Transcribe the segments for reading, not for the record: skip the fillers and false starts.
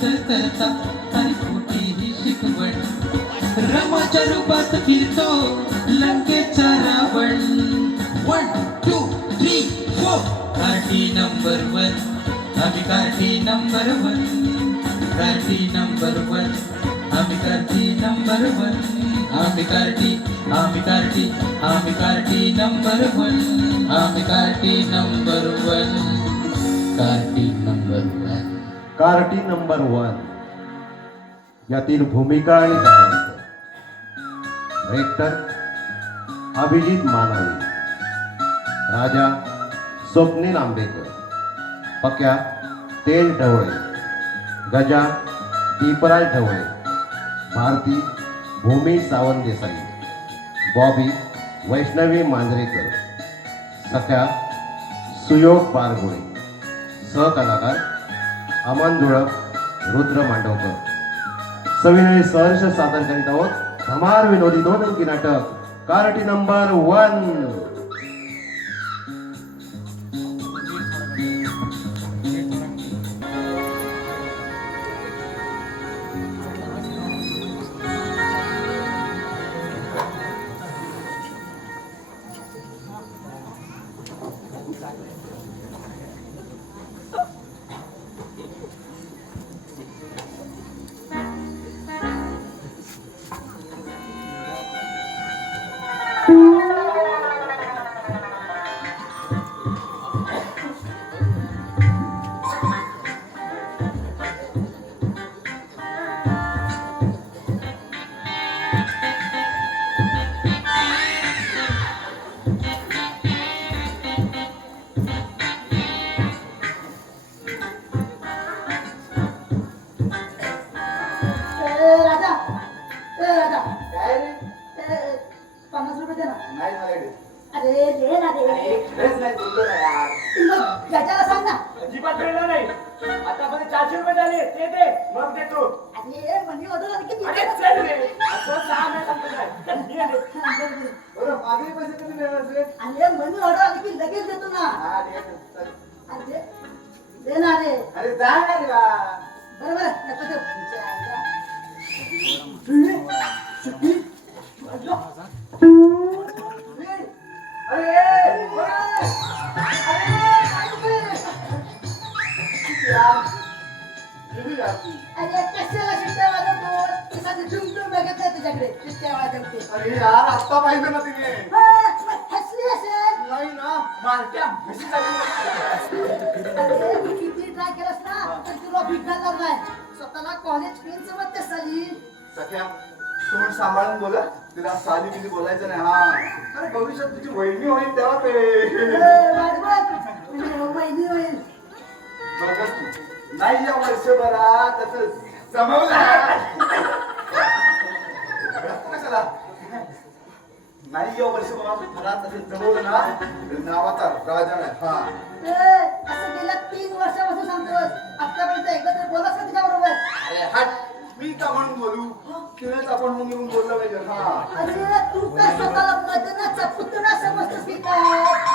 तरता आणि खोटी ही शिकवण रामाच्या रूपात फिरतो लंकेचा रावण 1 2 3 4 कार्टी नंबर 1 आम्ही कार्टी नंबर 1 कार्टी नंबर 1 आम्ही कार्टी नंबर 1 आम्ही कार्टी नंबर 1 आम्ही Karti number 1 Karti number 1 Karti number 1 यातील भूमिका आणि कथानक डायरेक्टर अभिजित मानावी, राजा स्वप्नील आंबेकर, पक्या तेज ढवळे, गजा दीपराज ढवळे, भारती भूमी सावंत देसाई, बॉबी वैष्णवी मांजरेकर, सख्या सुयोग बारगोळे, सहकलाकार अमन धुळक, रुद्र मांडवकर. सविनय सहर्ष सादर करीत आहोत धमार विनोदी 2 अंकी नाटक कार्टी नंबर 1. त्याच्याला सांग ना. अजिबात मिळणार नाही. आतापर्यंत 400 रुपये झाले ते दे मग देतो. अरे मनी ऑर्डर आली किती? अरे चल रे असं 6 महिने सांगतो काय बरं माझे पैसे कधी मिळणार रे? अरे मनी ऑर्डर आली की लगेच देतो ना. हा दे चल. अरे दे ना रे. अरे जा ना रे बा. बरं बरं आता दे. अरे कशाला शिट्ट्या वाजवतो? एखादी झुमझुम बघितलं तुझ्याकडे शिट्ट्या वाजवते. अरे यार आत्ता पाहिजे ना तिने. हसली असेल. नाही ना मारक्या म्हशी झाली. अरे तू किती ट्राय केलास ना तर तुला बिघडणार नाही. स्वतःला कॉलेज फ्रेंड समजते साली. सख्या तोंड सांभाळून बोला. तिला साली बिली बोलायचं नाही. हा अरे भविष्यात तुझी वहिनी होईल तेव्हा ते वहिनी होईल. बघच तू नाही या वर्षभरात तसं जमवलं कशाला नाही या वर्षभरात तसं जमवलं ना नावाचा राजा नाही. हा असं गेल्या 3 वर्षापासून सांगतोस. आतापर्यंत एकदा तरी बोलास का तुझ्या बरोबर? अरे हट मी का म्हणून बोलू तिनेच आपण म्हणून बोललं पाहिजे. हा अरे तू काय स्वतःला मदनाचा पुतणा समजतोस की काय?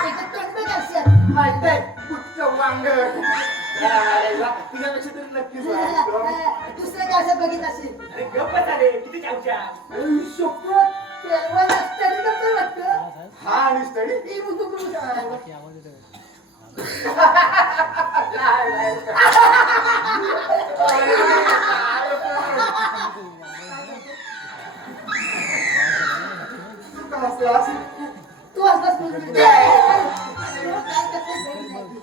एक तोंड करशील. माहित आहे कुठचं वांग तुझ्यापेक्षा तरी नक्कीच दुसऱ्या गावच्यात बघित असेल. अरे गप्प झाले किती जाऊच्या शपथ पेरवाला स्टडी करतोय वाटतं. हा आणि स्टडी ए बुकू तू असलास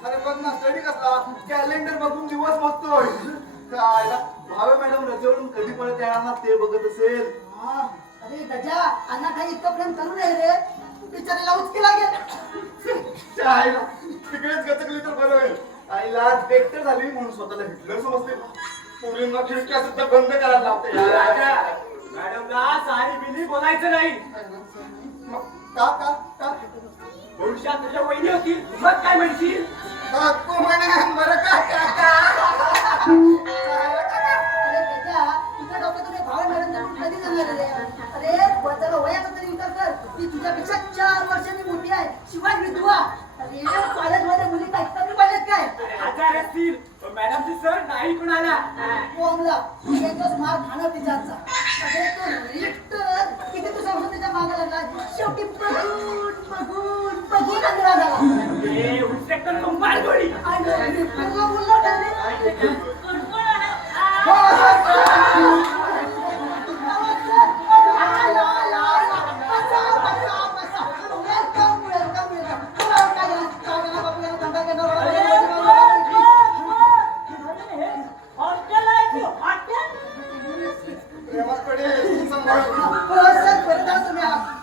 अरे बघ ना स्टडी कसला कॅलेंडर बघून दिवस बघतोय. काय भावे मॅडम रजेवरून कधी परत येणार ना ते बघत असेल. अरे गजा अण्णा काही इतकं प्रेम करू नये रे. बिचारीला उचकी लागेल. आईला तिकडेच गचकली तर बरं होईल. आईला बेक्टर झाली म्हणून स्वतःला हिटलर समजते. पोरींना खिडक्या सुद्धा बंद करायला लावते. मॅडमला सारी बिली बोलायचं नाही. मग का का का भविष्यात तुझ्या वहिनी होतील मग काय म्हणशील? काकू म्हणेन बरं का काका. अरे गजा तुझ्या डोक्यातून भावे मॅडम कधी जाणार रे? अरे जरा वयाचा तरी विचार कर. ती तुझ्यापेक्षा 4 वर्षांनी मोठी आहे. शिवाय विधवा. अरे कॉलेजमध्ये मुली ऐकतात पाहिजेत काय? आजार असतील पण मॅडमची सर नाही कुणाला. कोंबला एकच मार खाणार तिच्याचा अरे तो रिक्टर किती तू सांगतो त्याच्या मागे लागला शेवटी बघून अंधळा झाला ए उस्टेक्टर कंपार गोडी आणि रिक्टरला बोलला डायरेक्ट प्रेमात पडे सांभाळ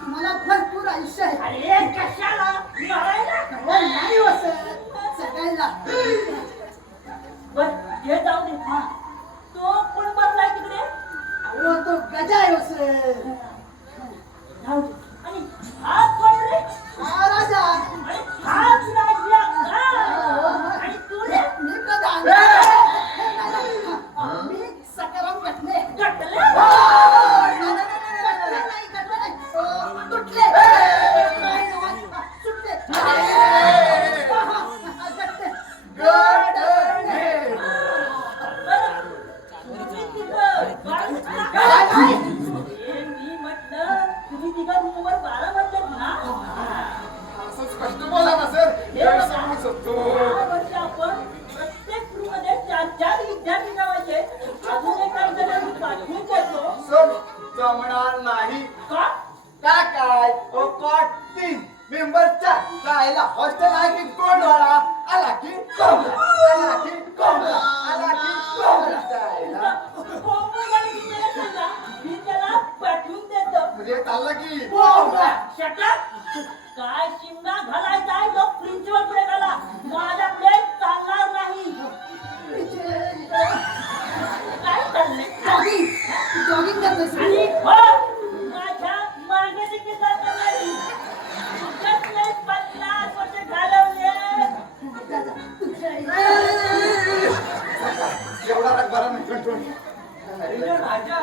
मला भरपूर आयुष्य आहे अरे कशाला मारायला नाही हो सर सगळ्यांना बर हे जाऊ दे तो कोण बसलाय तिकडे अहो तो गजा आहे हो सर जाऊ दे आणि हा कोण रे हा राजा अरे हाच राजा आणि तू रे मी प्रधान मी सकाराम घटने गटले तुटले सुटले तुम्ही तिथं काय मी म्हटलं तुम्ही तिघा रूमवर 12 म्हणतात ना असं स्पष्ट बोला ना सर गैरसमजू शकतो यावर्षी आपण प्रत्येक रूम मध्ये 4 विद्यार्थी ठेवायचे अजून एक काही जणांनी पाठवून देतो सर जमणार नाही का काय ओ कॉट 3 मेंबर 4 जायला हॉस्टेल आहे की कोंडवाडा आला की कोंबडा आला की कोंबडा आला की कोंबडा जायला मी त्याला पाठवून देतो म्हणजे चाललं की शटअप काय शिंगा घालायचा आहे तो प्रिन्सिपल पुढे घाला माझ्या पुढे चालणार नाही काय चाललंय जॉगिंग करतोय आणि हो माझ्या मागे देखील जाणार नाही कसले 50 वर्ष घालवले एवढा राग बरा नाही कंट्रोल राजा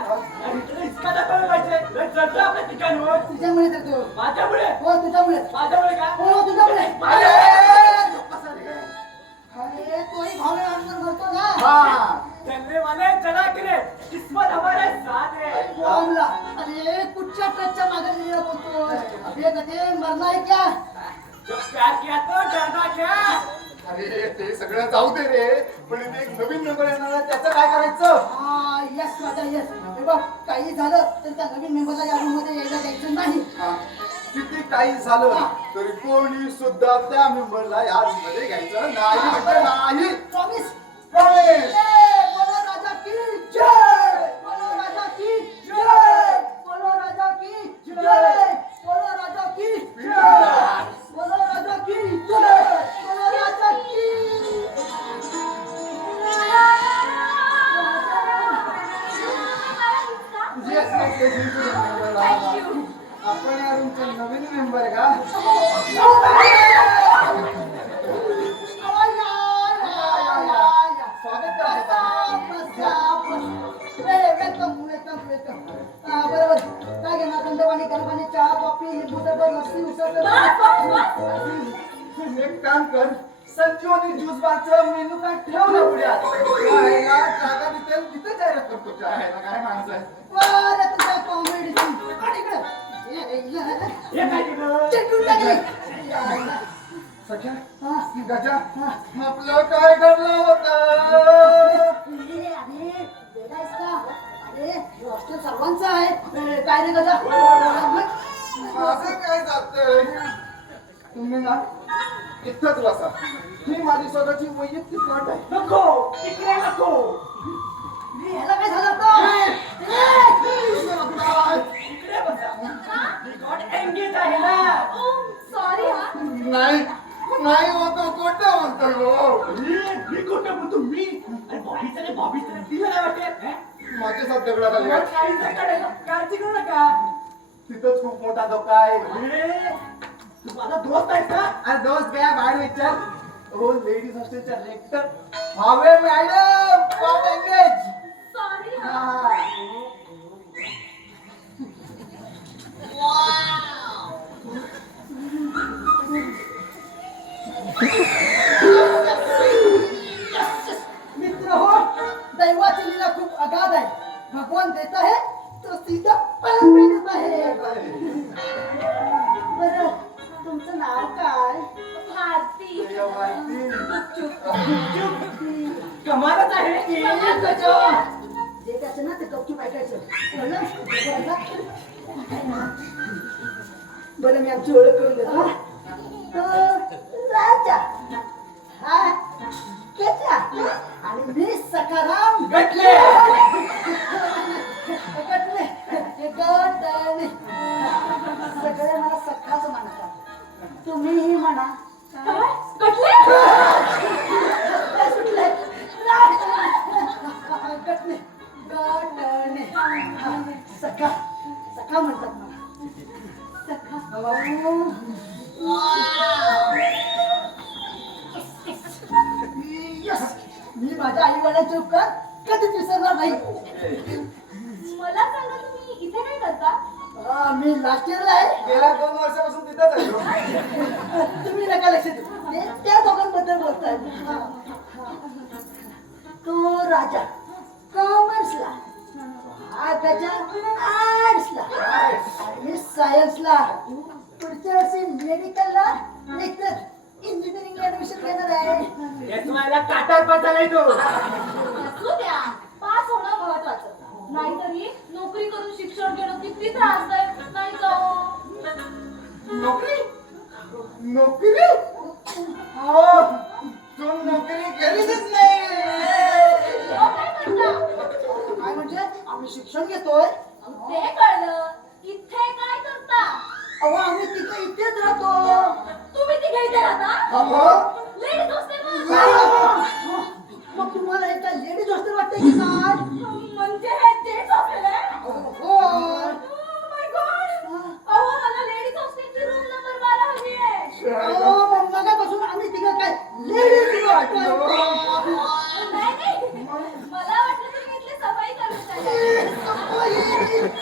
इतका दाखवलं पाहिजे चढतो आपल्या ठिकाणवर तुझ्यामुळे तर तो माझ्यामुळे हो तुझ्यामुळे माझ्यामुळे का हो तुझ्यामुळे अरे तोही भावने अंदर भरतो ना हा चलने वाले चला के रे किस्मत हमारे साथ है बॉम्बला अरे कुठच्या ट्रकच्या मागे गेला बोलतोय अबे गधे मरना है क्या जब प्यार किया तो डरना क्या अरे ते सगळं जाऊ दे रे पण इथे एक नवीन मेंबर येणार आहे, त्याचं काय करायचं हा यस राजा यस हे बघ काही झालं तर त्या नवीन मेंबरला या रूम मध्ये यायला द्यायचं नाही हा. किती काही झालं तरी कोणी सुद्धा त्या मेंबरला या रूम मध्ये घ्यायचं नाही म्हणजे नाही प्रॉमिस Promise. बोलो राजा की जय बोलो राजा की जय बोलो राजा की जय बोलो राजा की जय बोलो राजा की जय बोलो राजा की Yes, yes, yes, yes, yes. आपण या रूमचे नवीन मेंबर का स्वागत बरोबर काय घेणार थंड पाणी गरम पाणी चहा कॉफी लिंबू सरबत लस्सी उसळ एक काम कर संजीवनी ज्यूस बारचं मेनू काय ठेव ना पुढ्यात खायला जागा दिसेल तिथे जाहिरात करतो चहायला काय माणसं आहे बरं तुझ्या कॉमेडी हे काय केलं चिटकून टाकली सख्या हा गजा आपलं काय घडलं होतं अरे बेडायस का अरे हे हॉस्टेल सर्वांचं आहे काय रे गजा माझं काय जातंय तुम्ही ना इथंच बसा ही माझी स्वतःची वैयक्तिक वाट आहे नको तिकडे नको ह्याला काय झालं होतं? इकडे बसा मी गॉड एंगेज आहे ना नाही नाही होतो कोणतं म्हणतोय हो मी खोटं बोलतो मी आणि बॉबीचं दिलं नाही वाटत माझ्या साथ दगडात आले का? काळजी करू नका तिथंच खूप मोठा धोका आहे अरे, तू माझा दोस्त आहेस का अरे दोस्त गया बाहेर विचार हो लेडीज हॉस्टेलच्या रेक्टर भावे मॅडम कॉट एंगेज मित्र हो दैवाचा देवाची लीला खूप अगाध आहे. भगवान देत आहे तो सीधा पलंग पे देत आहे. बरं तुमचं नाव काय? भारती. कमालच आहे की. जे त्याचं ना ते गपचूप ऐकायचं. कळलं? बरं मी आमची ओळख करून देतो. तो राजा हा केतला आणि मी सखाराम गटले. गटले. हे गटले. सगळे मला सखाच म्हणतात. तुम्हीही म्हणा. कटले. काय सुटलंय? गटले. गटले. सखा सखा म्हणतात मला. यस मी माझ्या आई वडिलांचे उपकार कधीच विसरणार नाही. मला सांगा तुम्ही इथे काय करता? मी लास्ट इयरला आहे. गेल्या 2 वर्षापासून तिथंच आहे. तुम्ही नका लक्ष देऊ. त्या दोघांबद्दल बोलताय. तो राजा कॉमर्सला, हा त्याच्या आर्ट्सला आणि सायन्सला. पुढच्या वर्षी मेडिकलला इंजिनिअरिंग ऍडमिशन घेणार आहे. हेच मला काटार पचायला येतो. असू द्या, पास होणं महत्वाचं. नाहीतरी नोकरी करून शिक्षण घेणं किती त्रासदायक नाही का हो? नोकरी नोकरी हो तू नोकरी करीतच नाही. तेव्हा काय करता? काय म्हणजे आम्ही शिक्षण घेतोय. ते कळलं. इथे काय करता? अहो आम्ही तिथे इथेच राहतो. तुम्ही तिघे इथे राहता? अहो लेडीज हॉस्टेल. मग तुम्हाला हे काय लेडीज हॉस्टेल वाटतंय की काय? म्हणजे हे जेंट्स हॉस्टेल आहे? हो. Oh my God! अहो, मला लेडीज हॉस्टेलची रूम नंबर 12 हवी आहे. अहो, मग मगापासून आम्ही तिघं काय लेडीज वाटतोय. नाही. मला वाटलं तुम्ही इथली सफाई कर्मचारी.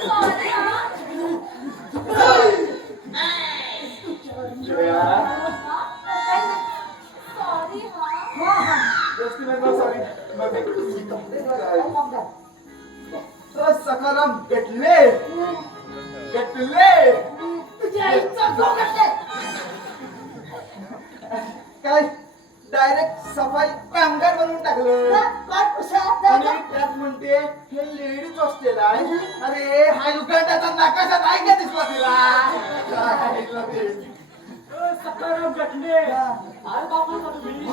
Sorry हा. Sorry हा. सकाराम गटले गटले तुझ्या आईचा डोक्यात काय डायरेक्ट सफाई कामगार बनवून टाकलं. आणि त्यात म्हणते हे लेडीज हॉस्टेल आहे. अरे हा युगांडाचा नकाशा नाही का दिसला तिला? सकाराम गटले. अरे बाबा तुम्ही.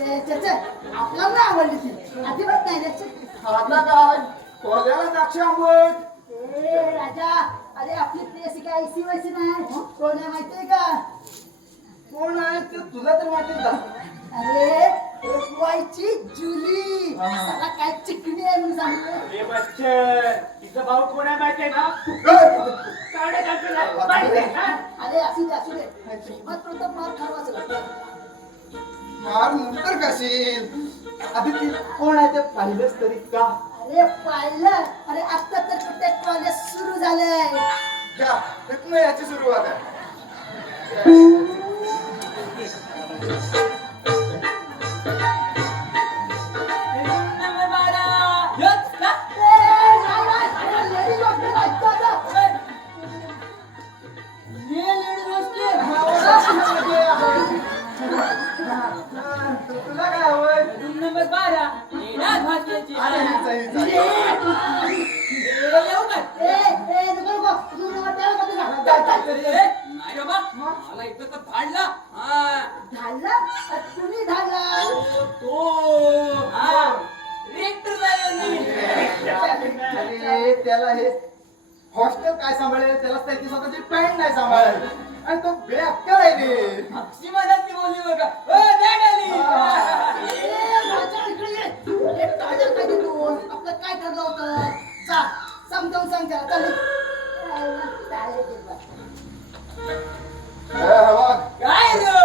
आपल्याला नाही आवडली ती अजिबात नाही रे. आता काय कोल्याला द्राक्ष आंबट. ए राजा, अरे आपली प्रेसी काय ऐसी वैसी नाही. कोण आहे माहितीये का? कोण आहे ते तुला तर माहिती का? अरे वायची जुली. सगळा काय चिकणी आहे म्हणून सांगतो. अरे बच्चन, तिचा भाऊ कोण आहे माहितीये ना? काढे घालतो माहितीये ना? अरे असू दे असू दे. मग प्रथम मार खावाच लागतो. मार नंतर कशील आधी ती कोण आहे ते पाहिलंच तरी का? अरे पाहिलं. अरे आता तर कुठे कॉलेज सुरू झालंय. घ्या इथनं याची सुरुवात आहे. लेडीज हॉस्टेल ऐकतो आता. तुला काय हवंय? Room number 12. लेडीज हॉस्टेलची. अरे हिचा हिचा. येऊ का? नको नको. तू नंबर त्याला मध्ये घाल. नाही बाबा, मला इथं तर धाडला. धाडला? तुम्ही धाडला. तो रेक्टर अरे त्याला हे हॉस्टेल काय सांभाळेल? त्याला त्याची स्वतःची पॅन्ट नाही सांभाळेल. आणि तो बेअक्कल आहे रे. अक्षी मनात ती बोलली बघा. दॅड आली. राजा इकडे ये. अरे काजल काय तू? आपलं काय ठरलं होतं? जा समजावून सांग त्याला. चल. हवा काय रे?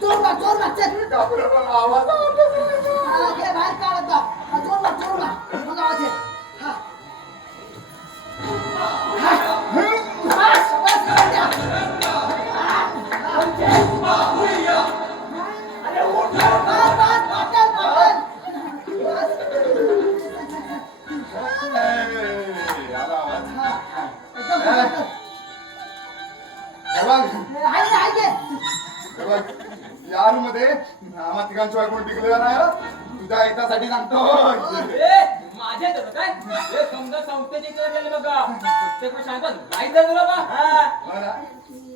जोर मार जोर मार चल. आवाज घे बाहेर काढत जा. जोर मार जोर मार. मग आवाज येईल. हा. आहे की? या रूम मध्ये आम्हा तिघांशिवाय कोण टिकलेला नाही हं? तुझ्या हितासाठी सांगतो माझ्या तर काय हे समजा संस्थेची गेले बघा प्रत्येक सांगतो नाही तर तुला बा हो ना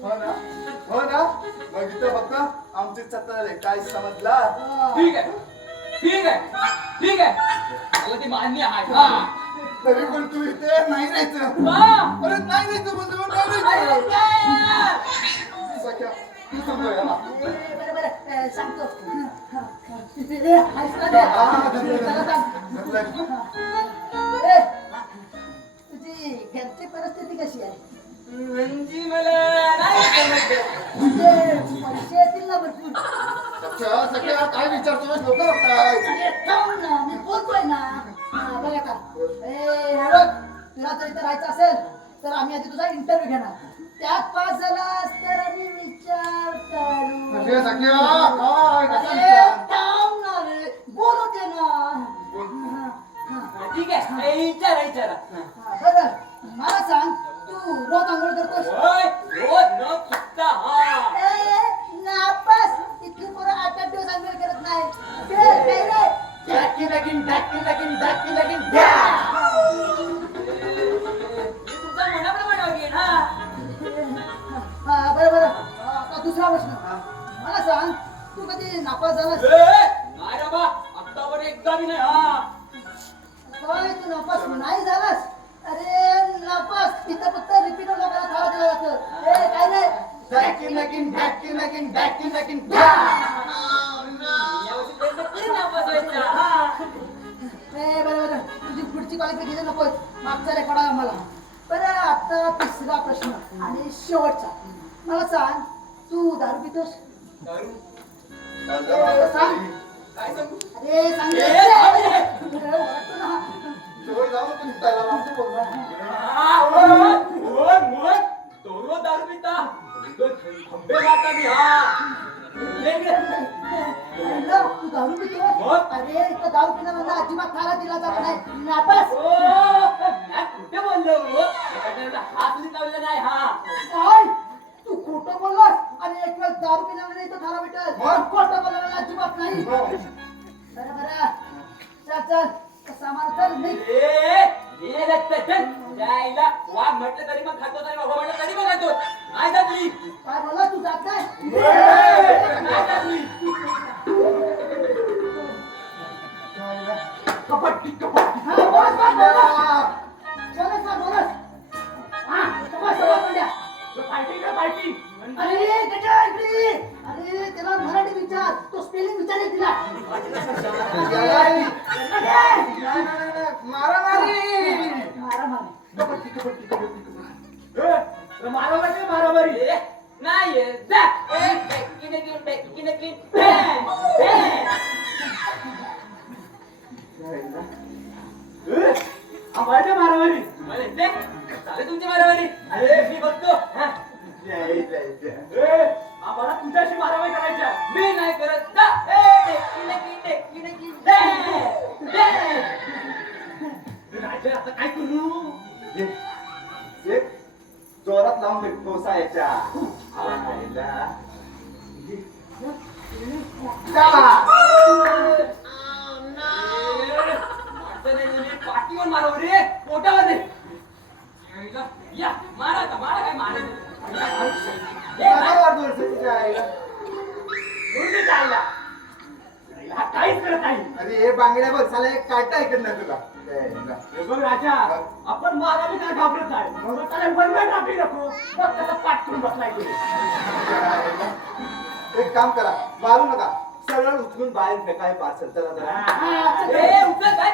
हो ना हो ना मग इथं फक्त आमची सत्ता झाली काय समजला ठीक आहे ठीक आहे ठीक आहे मला ते मान्य आहे हा तरी पण तू इथे नाही राहायचं बा अरे नाही राहायचं बोलतो नाही राहायचं सख्या, तू सांगतो याला बरं सांगतो ऐक ना रे. चला सांग. ए, तुझी घरची परिस्थिती कशी आहे म्हणजे मला नाही समजलं म्हणजे पैसे येतील ना भरपूर सख्या सख्या काय विचारतोय लोक बघताय अरे थांब ना मी बोलतोय ना बघ आता हे बघ तुला जर इथं राहायचं असेल तर आम्ही आधी तुझा इंटरव्ह्यू घेणार त्यात पास झालास तर आम्ही विचार करू सख्या सख्या काय कसा अरे विचार थांब ना रे बोलू दे ना ठीक आहे विचारा बरं मला सांग तू रोज आंघोळ करतोस होय रोज न चुकता हा नापास इतकी पोरं 8 दिवस आंघोळ करत नाही काय रे धक्की लगीन तुमचा मनाप्रमाणे वागेल हा बरं आता दुसरा प्रश्न मला सांग तू कधी नापास झालास नाही रे बा आत्तावर एकदा बी नाही हा काय तू नापास नाही झालास अरे नापास इथं फक्त रिपीटर लोकांना थारा दिला जातं काय रे धक्की लगीन यावर्षी लय नक्की नापास व्हायचा हा बरं तुझी पुढची क्वालिफिकेशन नको मागचा रेकॉर्ड आहे आम्हाला बरं आता तिसरा प्रश्न आणि शेवटचा मला सांग तू दारू पितोस दारू सांग काय सांगू अरे सांग रे. ए, ओरडतो ना. जवळ जाऊन पण त्याला लावतो बोल ना. तो रोज दारू पिता खंबे मारता मी हा म्हणलं, तू दारू पितो मग? अरे इथं दारू पिण्याला अजिबात थारा दिला जात नाही नापास कुठे बोललो हात लावलेला नाही हा काय तू खोटं बोललास आणि एक वेळ दारू पिण्याला इथं थारा भेटल मग? खोटं बोलायला अजिबात नाही हो. बरं चल सामान चल निघ. जायला वाघ म्हटलं तरी मग खातो तरी बाबा म्हटलं तरी मग खातो नाही जात मी काय बोला तू जात नाही नाही जात मी कपट्टी हा, बोलस बा, बोलस. हा, सवा पंड्या. पार्टी अरे गजा इकडे ये. अरे त्याला मराठी विचार तो स्पेलिंग विचारेल तिला मारामारी नाही जा आम्हाला मारामारी चालेल तुमची मारामारी अरे मी बघतो आम्हाला तुझ्याशी मारामारी करायच्या मी नाही करत जा राजा आता काय करू जोरात लावून भेटतो सायच्या पाठीवर मारावं रे पोटावर रे या मारा का मारा काय मारा काहीच करत नाही अरे हे बांगड्या बघ साला एक काटा ऐकत नाही तुला हे बघ राजा आपण मारावी काय घाबरत नाही मग त्याला वनवे टाकली नको मग त्याचा पाठ करून बसलाय एक काम करा मारू नका सरळ उचलून बाहेर फेकाय पार्सल चला जरा ए उचल काय ए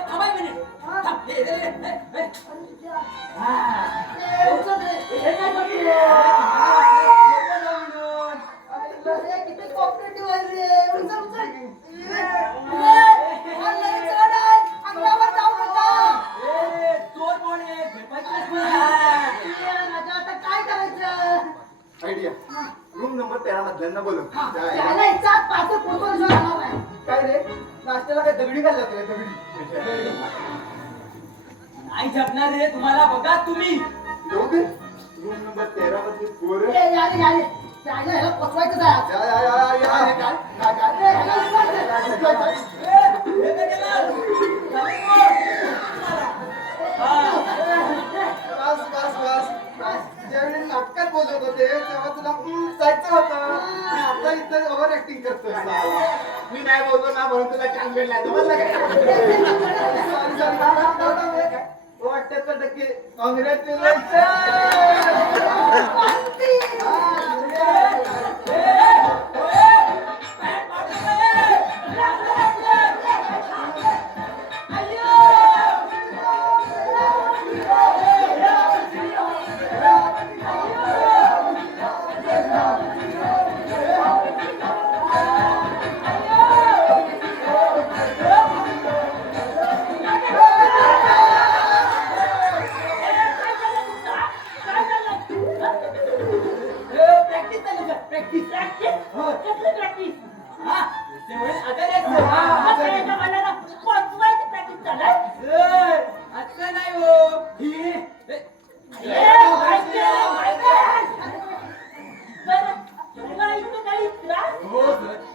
थांबा एक मिनिट थांब हे काय करते किती कॉपरेटिव्ह आहे रे अंगावर जाऊ नका चोर कोण आहे आता काय करायचं आयडिया रूम नंबर 13 मधल्यांना बोलव त्याला इच्छा पाच फोटो राहणार आहे काय रे नाश्त्याला काय दगडी घालला तुला दगडी नाही झपणार रे तुम्हाला बघा तुम्ही येऊ दे रूम नंबर 13 मधली पोरं. ए, याले. त्याला ह्याला पचवायचं आहे. या, हे काय? ए, ह्याला उचलायचं. बस. ज्यावेळी नाटकात बोलत होते तेव्हा तुला जायचं होतं. आता इथं ओव्हर ऍक्टिंग करतोय. मी नाही बोलतो ना म्हणून तुला चान्स भेटला. समजलं काय? Sorry. वाटतं तर टक्के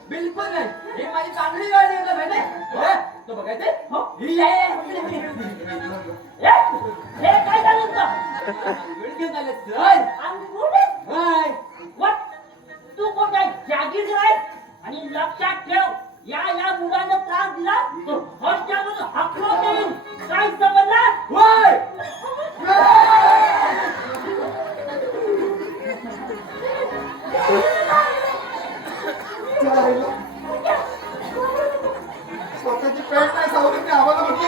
बिलकुल नाही. हे माझी चांगली गाडी आहे ना माहिती? तो बघायचंय? हो. ही आहे. हे काय झालं तुझं? घेऊन आले सर. तू कोण काय जागीर आहे? आणि लक्षात ठेव, या मुलानं त्रास दिला तो हॉस्टेलमधून हाकलून देईन. काय समजला? होय. स्वतःची पॅन्ट नाही सावली ते आम्हाला म्हटलं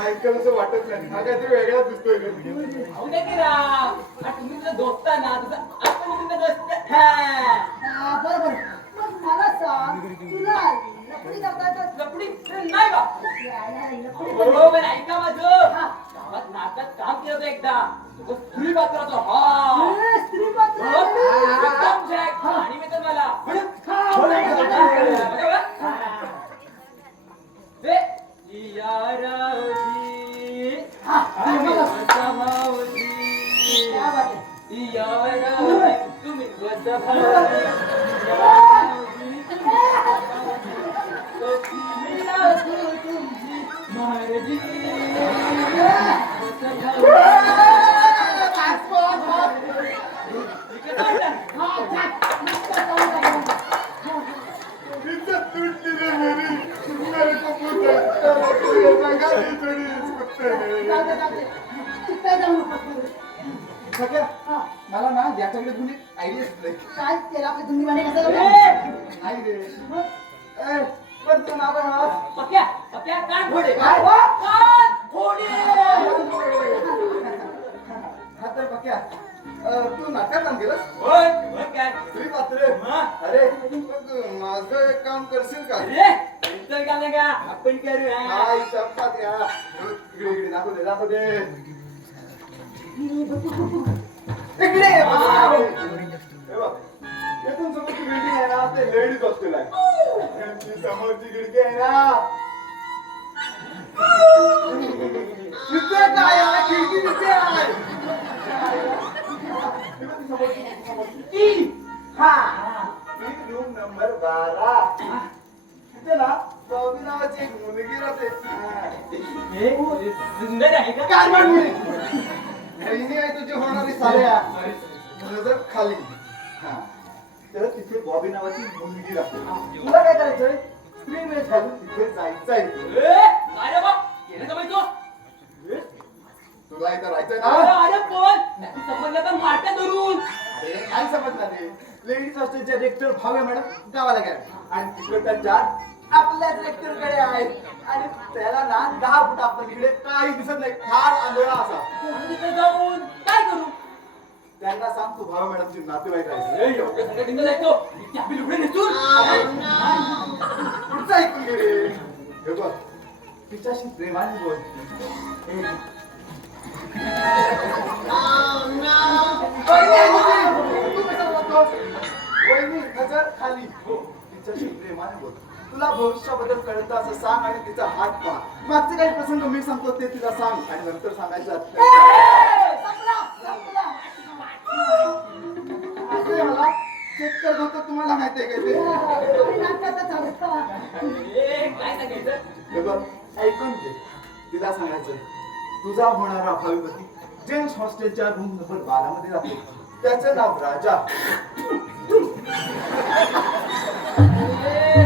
ऐकलं असं वाटत नाही. हा काहीतरी वेगळाच दिसतोय. अहो दे की राव. तुम्ही तुझा दोस्त आहे ना, तुझा आपण तुझा दोस्त. हा. बरोबर. मग मला सांग, तुला लपडी दाखवायचं. लपडी नाही का? लपडी बरोबर. ऐका माझं. गावात नाटक काम केलं होतं एकदा. तो स्त्री पात्राचा. हा. स्त्री पात्र. एकदम जॅक. आणि मी तर मला तुम्ही मला ना ज्याच्याकडे तुम्ही आयडिया सुचलंय. काय केलं आपल्या तुम्ही म्हणे कसं नाही रे. पण तू ना पक्या पक्या कान फोडे. काय? कान फोडे. हा तर बघ्या तू नाटक काम केलंस. होय. होय काय? स्त्री पात्र. अरे मग माझं एक काम करशील का? अरे इथं का नाही का? आपण करू. हाय चपात या. इकडे दाखव दे. इकडे हे बघ. इथून समोरची बिल्डिंग आहे ना ते लेडीज हॉस्टेल आहे. आणि समोरची खिडकी आहे ना तिथे काय आहे? खिडकी तिथे आहे. Room number 12. तिथे ना बॉबी नावाची एक मुलगी राहते. सुंदर आहे का? काय म्हणली? बहिणी आहे तुझी होणारी साऱ्या नजर खाली. हा तर तिथे बॉबी नावाची मुलगी राहते. तुला काय करायचंय? स्क्रीन वेळ घालून तिथे जायचंय. अरे बा केलं का माहिती? तुला इथं राहायचंय अरे ना? अरे पण समजलं तर मारत्या धरून. अरे काय समजणार रे? लेडीज हॉस्टेलचे रेक्टर भावे मॅडम गावाला गेले आणि तिकडच्या चार आपल्याच रेक्टर कडे आहेत आणि त्याला ना 10 फूट आपण इकडे काही दिसत नाही. फार आंधळा असा. तिथे जाऊन काय करू? त्यांना सांग तू भावे मॅडमची नातेवाईक आहे. एवढं सगळं टिंगल जायचो. इतकी आपली लुगडे नेसून. पुढचं ऐकून घे रे. हे बघ तिच्याशी प्रेमाने बोल. वहिनी आहे तुझी. तू कशाला बोलतोस? वहिनी नजर खाली. तिच्याशी प्रेमाने बोल. तुला भविष्याबद्दल कळतं असं सांग आणि तिचा हात पहा. मागचे काही प्रसंग मी सांगतो ते तिला सांग आणि नंतर सांगायचं असतं. असं मला चेक करत होतं, तुम्हाला माहिती आहे का ते? काय सांगायचं हे बघ, ऐकून घे. तिला सांगायचं तुझा होणारा भावीपती जेम्स हॉस्टेलच्या रूम नंबर 12 मध्ये राहतो. त्याचं नाव राजा.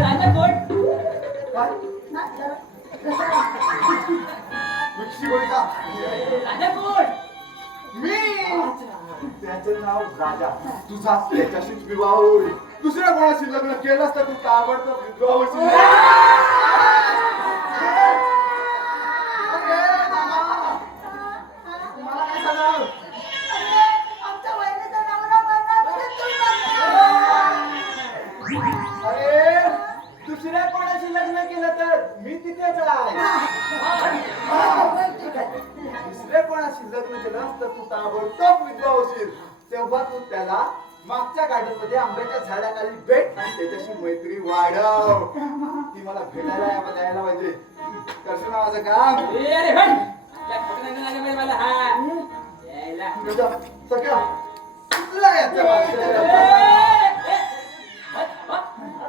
राजा कोण काय? मिक्सी गोळी का? राजा कोण मी. त्याचं नाव राजा. तुझा त्याच्याशीच विवाह होईल. दुसऱ्या कोणाशी लग्न केलंस तर तू ताबडतोब विधवा होशील. अरे मामा, तुम्हाला काय सांगावं? अरे दुसऱ्या कोणाशी लग्न केलं तर मी तिथेच आहे. दुसऱ्या कोणाशी लग्न केलं तर तू ताबडतोब विधवा होशील. तेव्हा तू त्याला मागच्या गार्डन मध्ये आंब्याच्या झाडाखाली भेट आणि त्याच्याशी मैत्री वाढव. ती मला भेटायला यायला पाहिजे. करशील ना माझं काम? अरे हट त्या खोटं नाही लागलं मला हा यायला सगळ्या तुला याचं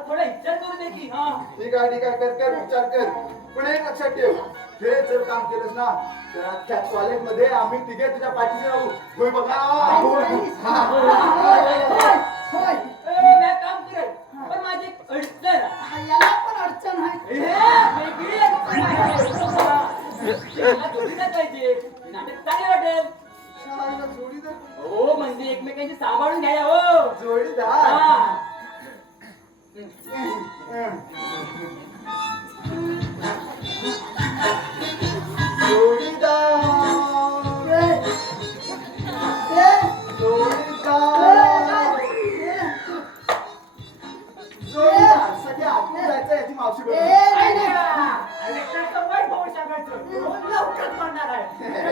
थोडा विचार करू दे की हा ठीक आहे कर विचार कर. पण एक लक्षात ठेव, हे जर काम केलंस ना तर अख्ख्या कॉलेजमध्ये आम्ही तिघे तुझ्या पाठीशी राहू. होय बघा. मी काम करेल पण माझी एक अडचण आहे. याला पण अडचण आहे. वेगळी अडचण आहे. मला जोडीदार पाहिजे. नाटक चांगलं वाटेल. जोडीदार हो म्हणजे एकमेकांची सांभाळून घ्या हो जोडीदार हा. सगळ्या आतून जायचं याची मावशी बरोबर. अरे त्याचं वाईट भाऊ सांगायचं. लवकर पडणार आहे.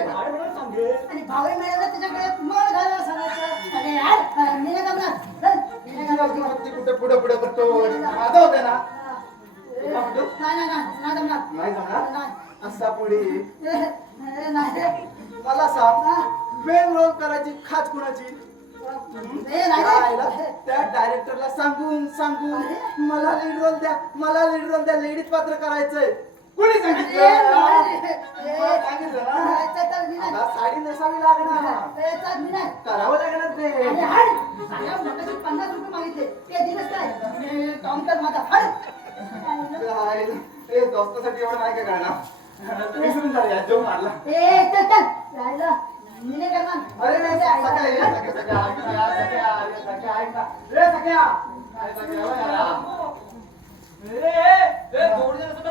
भाऊ म्हणून सांगेल. आणि भावे मिळाला त्याच्याकडे मळ घालायला सांगायचं. अरे यार मी नाही जमणार. चल, मी नाही जमणार. कुठे पुढे करतो माझा होता ना. नाही जमणार. नाही जमणार. नाही. असा पुढे नाही. मला सांग, मेन रोल करायची खाच कुणाची? त्या डायरेक्टरला सांगून मला लीड रोल द्या लेडीज पात्र करायचंय. कोणी सांगितलं ना? आता साडी नेसावी लागणार. करावं लागणार ते. 50 रुपये मागितले ते दिलंच काय काउंटर माझा काय? ए, दोस्तासाठी एवढं नाही का करणार? विसरून जा या जो मारला. चल राहिलं मी नाही करणार. अरे सगळ्या ऐक ना.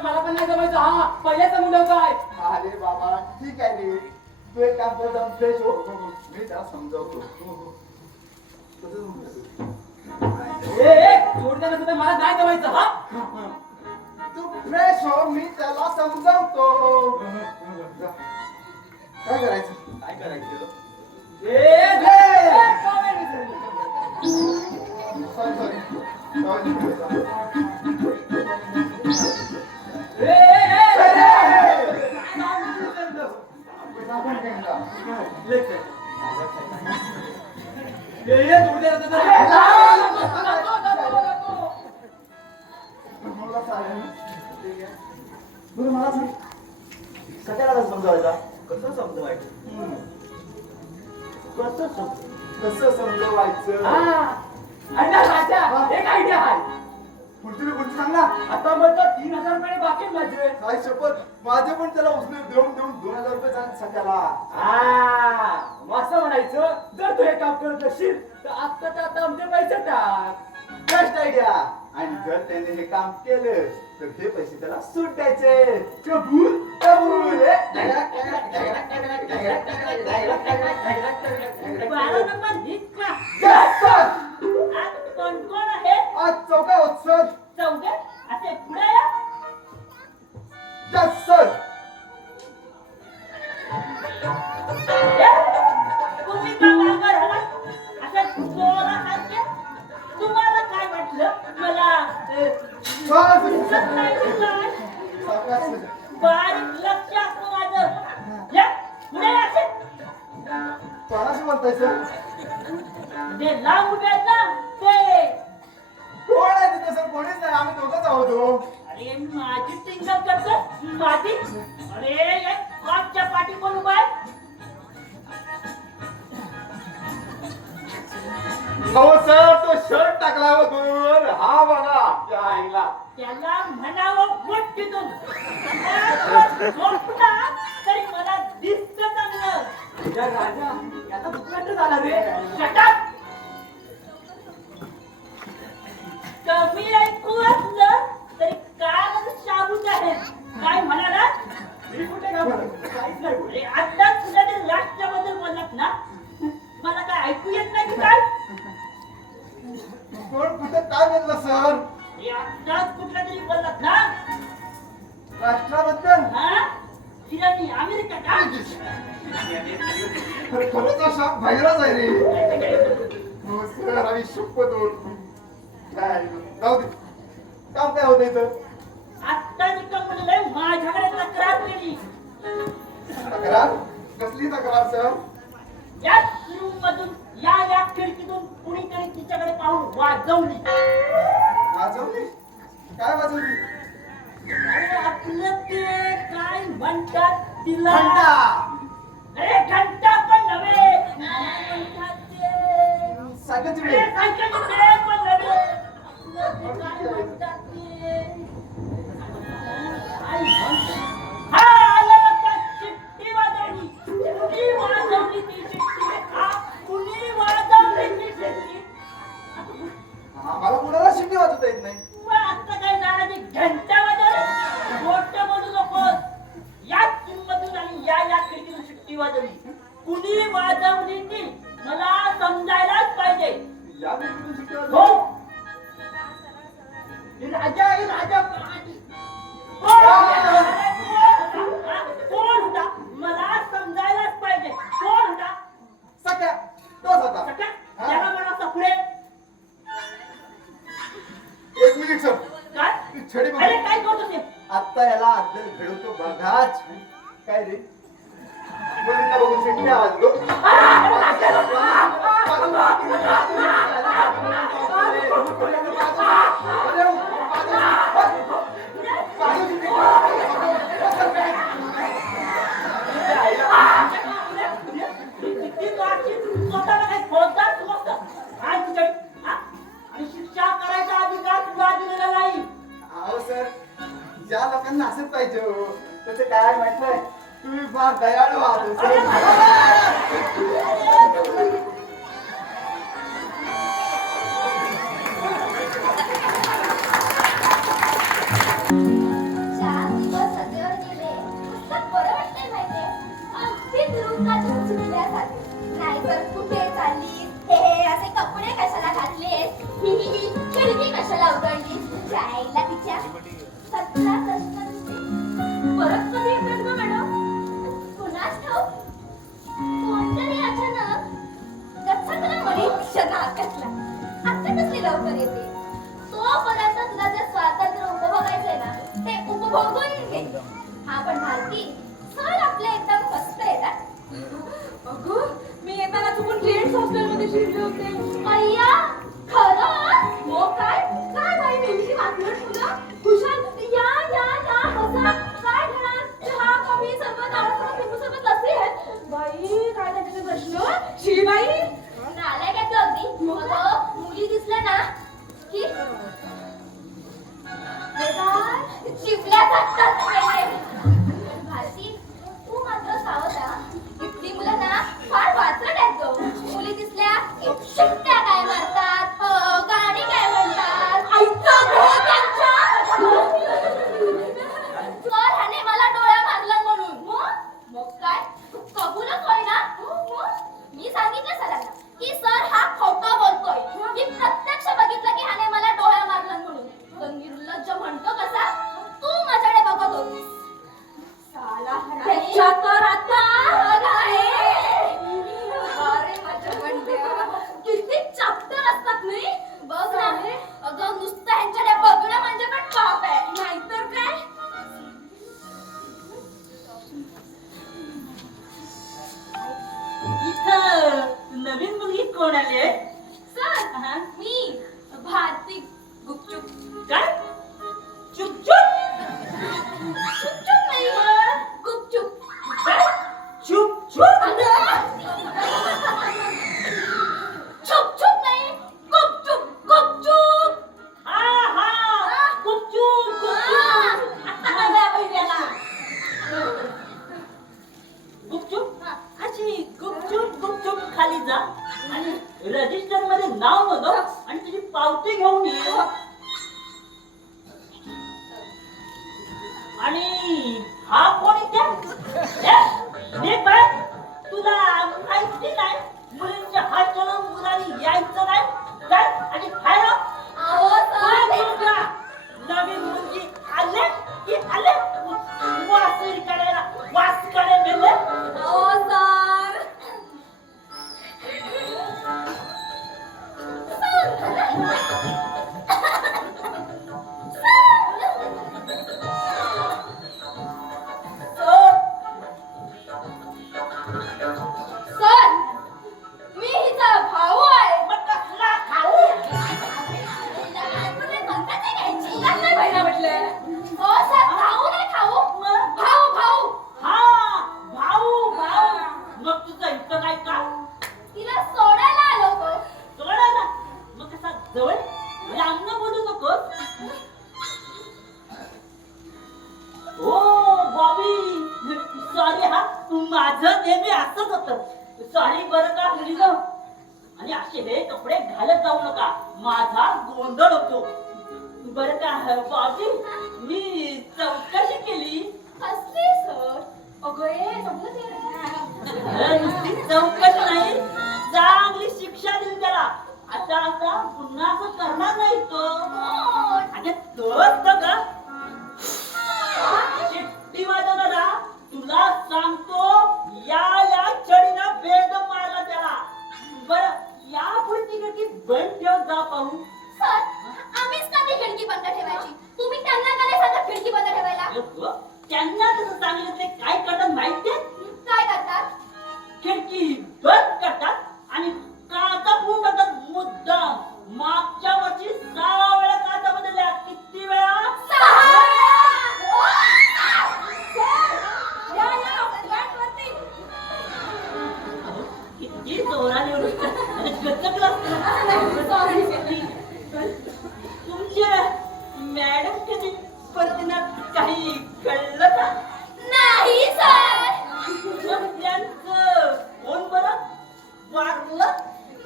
मला पण नाही जमायचं हा पहिल्याचा मुंडव काय अरे बाबा ठीक आहे रे, तू एक काम कर, जाऊन फ्रेश हो. मी त्याला समजावतो. जोडीदार सुद्धा मला नाही जमायचं हा तू फ्रेश हो, मी त्याला समजावतो. काय करायचं? मला सांग, सगळ्याला समजावायचा? कसं समजवायचं? कसं समजवायचं? राजा एक आयडिया आहे पुढची सांग ना. आता मग 3000 रुपये बाकी माझे काय शपथ, माझे पण त्याला उसने देऊन 2000 रुपये झाले सगळ्याला. असं म्हणायचं, जर तू हे काम करत असशील तर आता आमचे पैसे टाक. Best idea. आणि जर त्याने हे काम केलं तर हे पैसे त्याला सूट द्यायचे. कबूल कबूल. 12 नंबर हिट का Yes, sir. आज कोण कोण आहे आज चौका उत्सव. चौघे असे पुढे या. Yes, sir. तुम्ही का मागं राहिलात? असं जोरासारखे? तुम्हाला काय वाटलं मला बस. बोलताय सर? ते लांब उभे आहेत ना ते. कोण आहे तिथे सर? कोणीच नाही, आम्ही दोघंच आहोत हो. अरे माझी टिंगल करत माझी. अरे या कॉटच्या पाठी कोण उभा आहे? हो सर, तो शर्ट टाकला हो दूर. हा बघा त्या आईला. त्याला म्हणावं उठ तिथून. झोपला तरी मला दिसतं चांगलं. या राजा याचा दुःखात झाला रे. Shut up! कमी ऐकू असलं तरी कान शाबूत आहे. काय म्हणाला? मी कुठे का बरं? काहीच नाही बोलले. अरे आता तुझ्या ते राष्ट्राबद्दल बोललात ना, मला काय ऐकू येत नाही की काय? कोण कुठे काय बोललं सर? अरे आत्ताच कुठला तरी बोललात ना, राष्ट्राबद्दल? हा? तिराणी अमेरिका का? अरे खरंच हा शाप बाहेरच आहे रे. हो सर, आम्ही शपथ ओळखू. काय जाऊ दे. काम काय होतंय सर? आत्ता निकम म्हणलंय माझ्याकडे तक्रार केली. तक्रार? कसली तक्रार सर? याच रूम मधून या खिडकीतून कुणीतरी तिच्याकडे पाहून वाजवली. वाजवली? काय वाजवली? अरे आपलं ते काय म्हणतात तिला? घंटा. अरे घंटा पण नव्हे. काय म्हणतात ते? सायकलची अरे वेळ. सायकलची ब्रेक पण नव्हे. आपलं ते काय म्हणतात ते? काय म्हणतात? हा, आलं लक्षात. शिट्टी वाजवली. कुणी वाजवली ती शिट्टी? हा, कुणी वाजवली ती शिट्टी? आम्हाला कुणाला शिट्टी वाजवता येत नाही. मग आता काय नाराजी घंटा वाजवली? मोठं बोलू नकोस. याच किंमतून आणि या खिडकीतून शिट्टी वाजवली. कुणी वाजवली ती मला समजायलाच पाहिजे. या बिलकुल शिट्टी हो. वाजवली. हे राजा कोण होता? मला समजायलाच पाहिजे. कोण होता? सख्या. तोच होता. सख्या? त्याला म्हणा सफळे. एक मिनिट सर. काय? ती छडी बघ. अरे काय करतो ते? आता याला अद्दल घडवतो बघाच. काय रे? मुलींना बघून शिट्ट्या वाजलो. किती वाटली स्वतःला काही फौजदार समजतं? काय तुझ्या? हा? आणि शिक्षा करायचा अधिकार तुला दिलेला नाही. अहो सर, ज्या लोकांना असंच पाहिजे हो, त्याचं काय म्हटलंय? तुम्ही फार दयाळू आहात हो, चार दिवस रजेवर गेले तर बरं वाटतंय माहितीये. अगदी दुरुस्तातून सुटल्यासारखे. नाहीतर कुठे चाललीस? हे असे कपडे कशाला घातलेस? ही खिडकी कशाला उघडलीस? जायला तिच्या सतरा प्रश्न दिसते. परत कधी येतात गं मॅडम? कुणास ठाऊक? कोणतरी अचानक गच्चकन मरीक्षणा आकाशला. आता कसली लवकर येते? तोपर्यंत तुला जे स्वातंत्र्य उपभोगायचंय ना, ते उपभोगून घे. हा पण भारती, सर आपले एकदम मस्त येतात. अगं, मी येताना चुकून जेंट्स हॉस्टेलमध्ये शिरले होते. अय्या, खरं? हो काय? काय बाई नेहमीची वाटलं तुला? खुशाल, या या या बसा. काय घेणार? चहा, कॉफी, सरबत, आळस, लिंबू सरबत, लस्सी आहे. बाई, काय त्याचे प्रश्न? शिवाई, नालायक आहे तू अगदी. अगं, मुली दिसल्या ना की चिपल्या जातात भारती, तू मात्र सावध राहा. इथली मुलं ना फार वाचट आहेत गं. मुली दिसल्या की शिट्ट्या काय मारतात, गाणी काय म्हणतात. आईचा घोळ त्यांच्या. सर ह्याने मला डोळ्या मारला म्हणून. मग काय? कबूलच होईना. मी सांगितलं सरांना की सर हा खोटं बोलतोय. मी प्रत्यक्ष बघितलं की ह्याने मला डोळ्या मारला म्हणून. तो निर्लज्ज म्हणतो कसा? तू माझ्याकडे बघत होतीस. कोण आली आहे? सर मी भारती गुपचूप. काय चुपचुप चुपचूप नाही गुपचूप. काय चुपचुप चुपचूप नाही गुपचूप गुपचूप. हा हा गुपचूप गुपचूप आता कळलं बहिणीला. गुपचूप अशी गुपचूप गुपचूप खाली जा आणि रजिस्टर मध्ये नाव नोंदव आणि तुझी पावती घेऊन ये. आणि हा कोण इथे? हे बघ, तुला माहिती नाही मुलींच्या हात चढून मुलांनी यायचं नाही काय आणि खायला अहो सर नवीन मुलगी आले की आले वासुरी काढायला वास काढायला मिळले. अहो सर सर मी हिचा भाऊ आहे. मग कसला खाऊ? नाही बहिणा म्हटलं. हो सर भाऊ नाही खाऊ. भाऊ भाऊ. हा भाऊ भाऊ. मग तुझं इथं काय का तिला सोडायला आलो होतो. सोडायला? मग कसा जवळ लांबनं बोलू नकोस. ओ बॉबी सॉरी हा माझं नेहमी असंच होतं. सॉरी बरं का मुलीनं. आणि असे हे कपडे घालत जाऊ नका माझा गोंधळ होतो बरं का बॉबी. मी चौकशी केली. कसली सर? अगं ए जमलं ते. नुसती चौकशी नाही चांगली शिक्षा दिली त्याला. आता आता पुन्हा असं करणार नाही तो. आणि तोच तो का शिट्टी वाजवणारा तुला सांगतो या चढीनं बेद मारला त्याला. बरं या पुढची खिडकी बंद ठेव जा पाहू. सर आम्हीच का ती खिडकी बंद ठेवायची? तुम्ही त्यांना का नाही सांगत खिडकी बंद ठेवायला? त्यांना तसं सांगितलं ते काय करतात माहितीये? काय करतात? खिडकी बंद करतात आणि काचा फोडून टाकतात मुद्दाम. मागच्या वर्षी 6 वेळा काचा बदलल्या. किती वेळा? 6 या फ्लॅटवरती. किती जोराने ओरडतात. आणि गचकलं असतं. सॉरी. तुमचे मॅडम कधी परतीनात काही कळलं का? नाही सर. मग त्यांचं कोण बरं वारलं?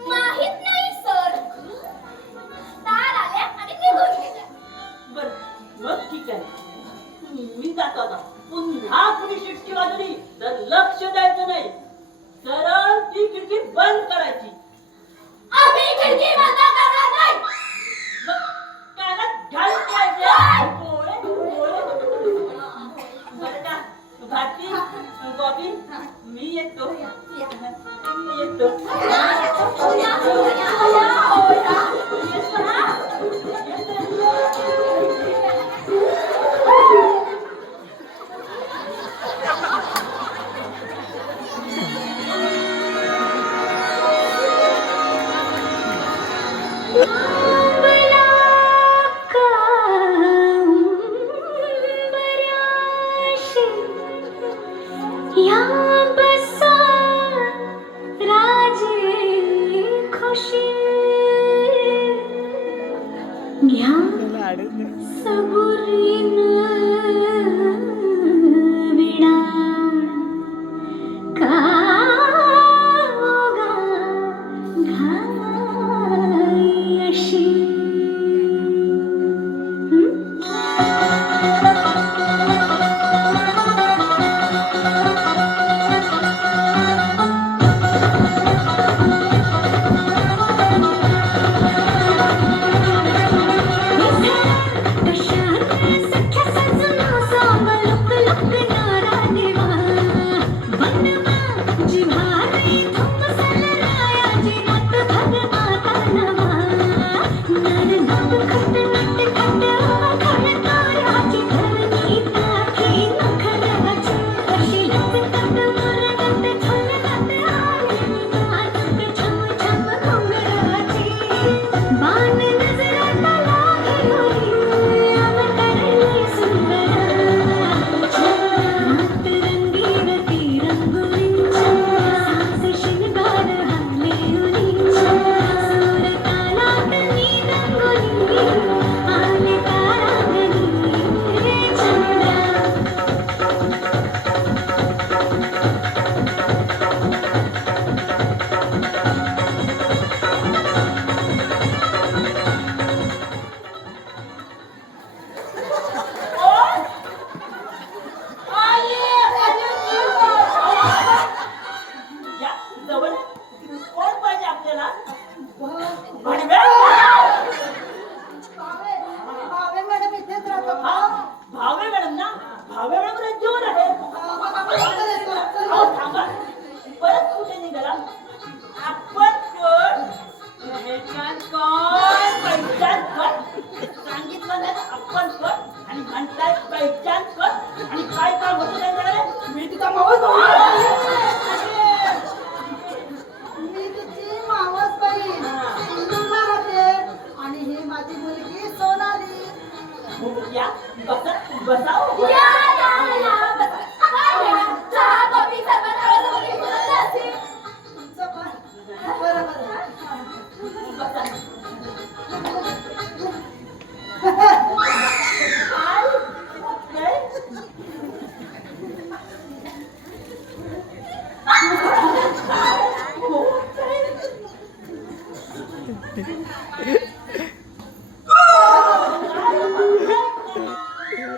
माहित नाही सर. तार आल्या आणि निघून गेल्या. बर मग ठीक आहे मी जातो आता. पुन्हा कुणी शिट्टी वाजवली तर लक्ष द्यायचं नाही. सरळ ती खिडकी बंद करायची. आम्ही खिडकी बंद करणार नाही. मग कानात घालून घ्यायचे. बरं का भारती बॉबी मी येतो. मी येतो. या बसा राजे खुशी घ्या सबुरीन विडा का घाई अशी. कशा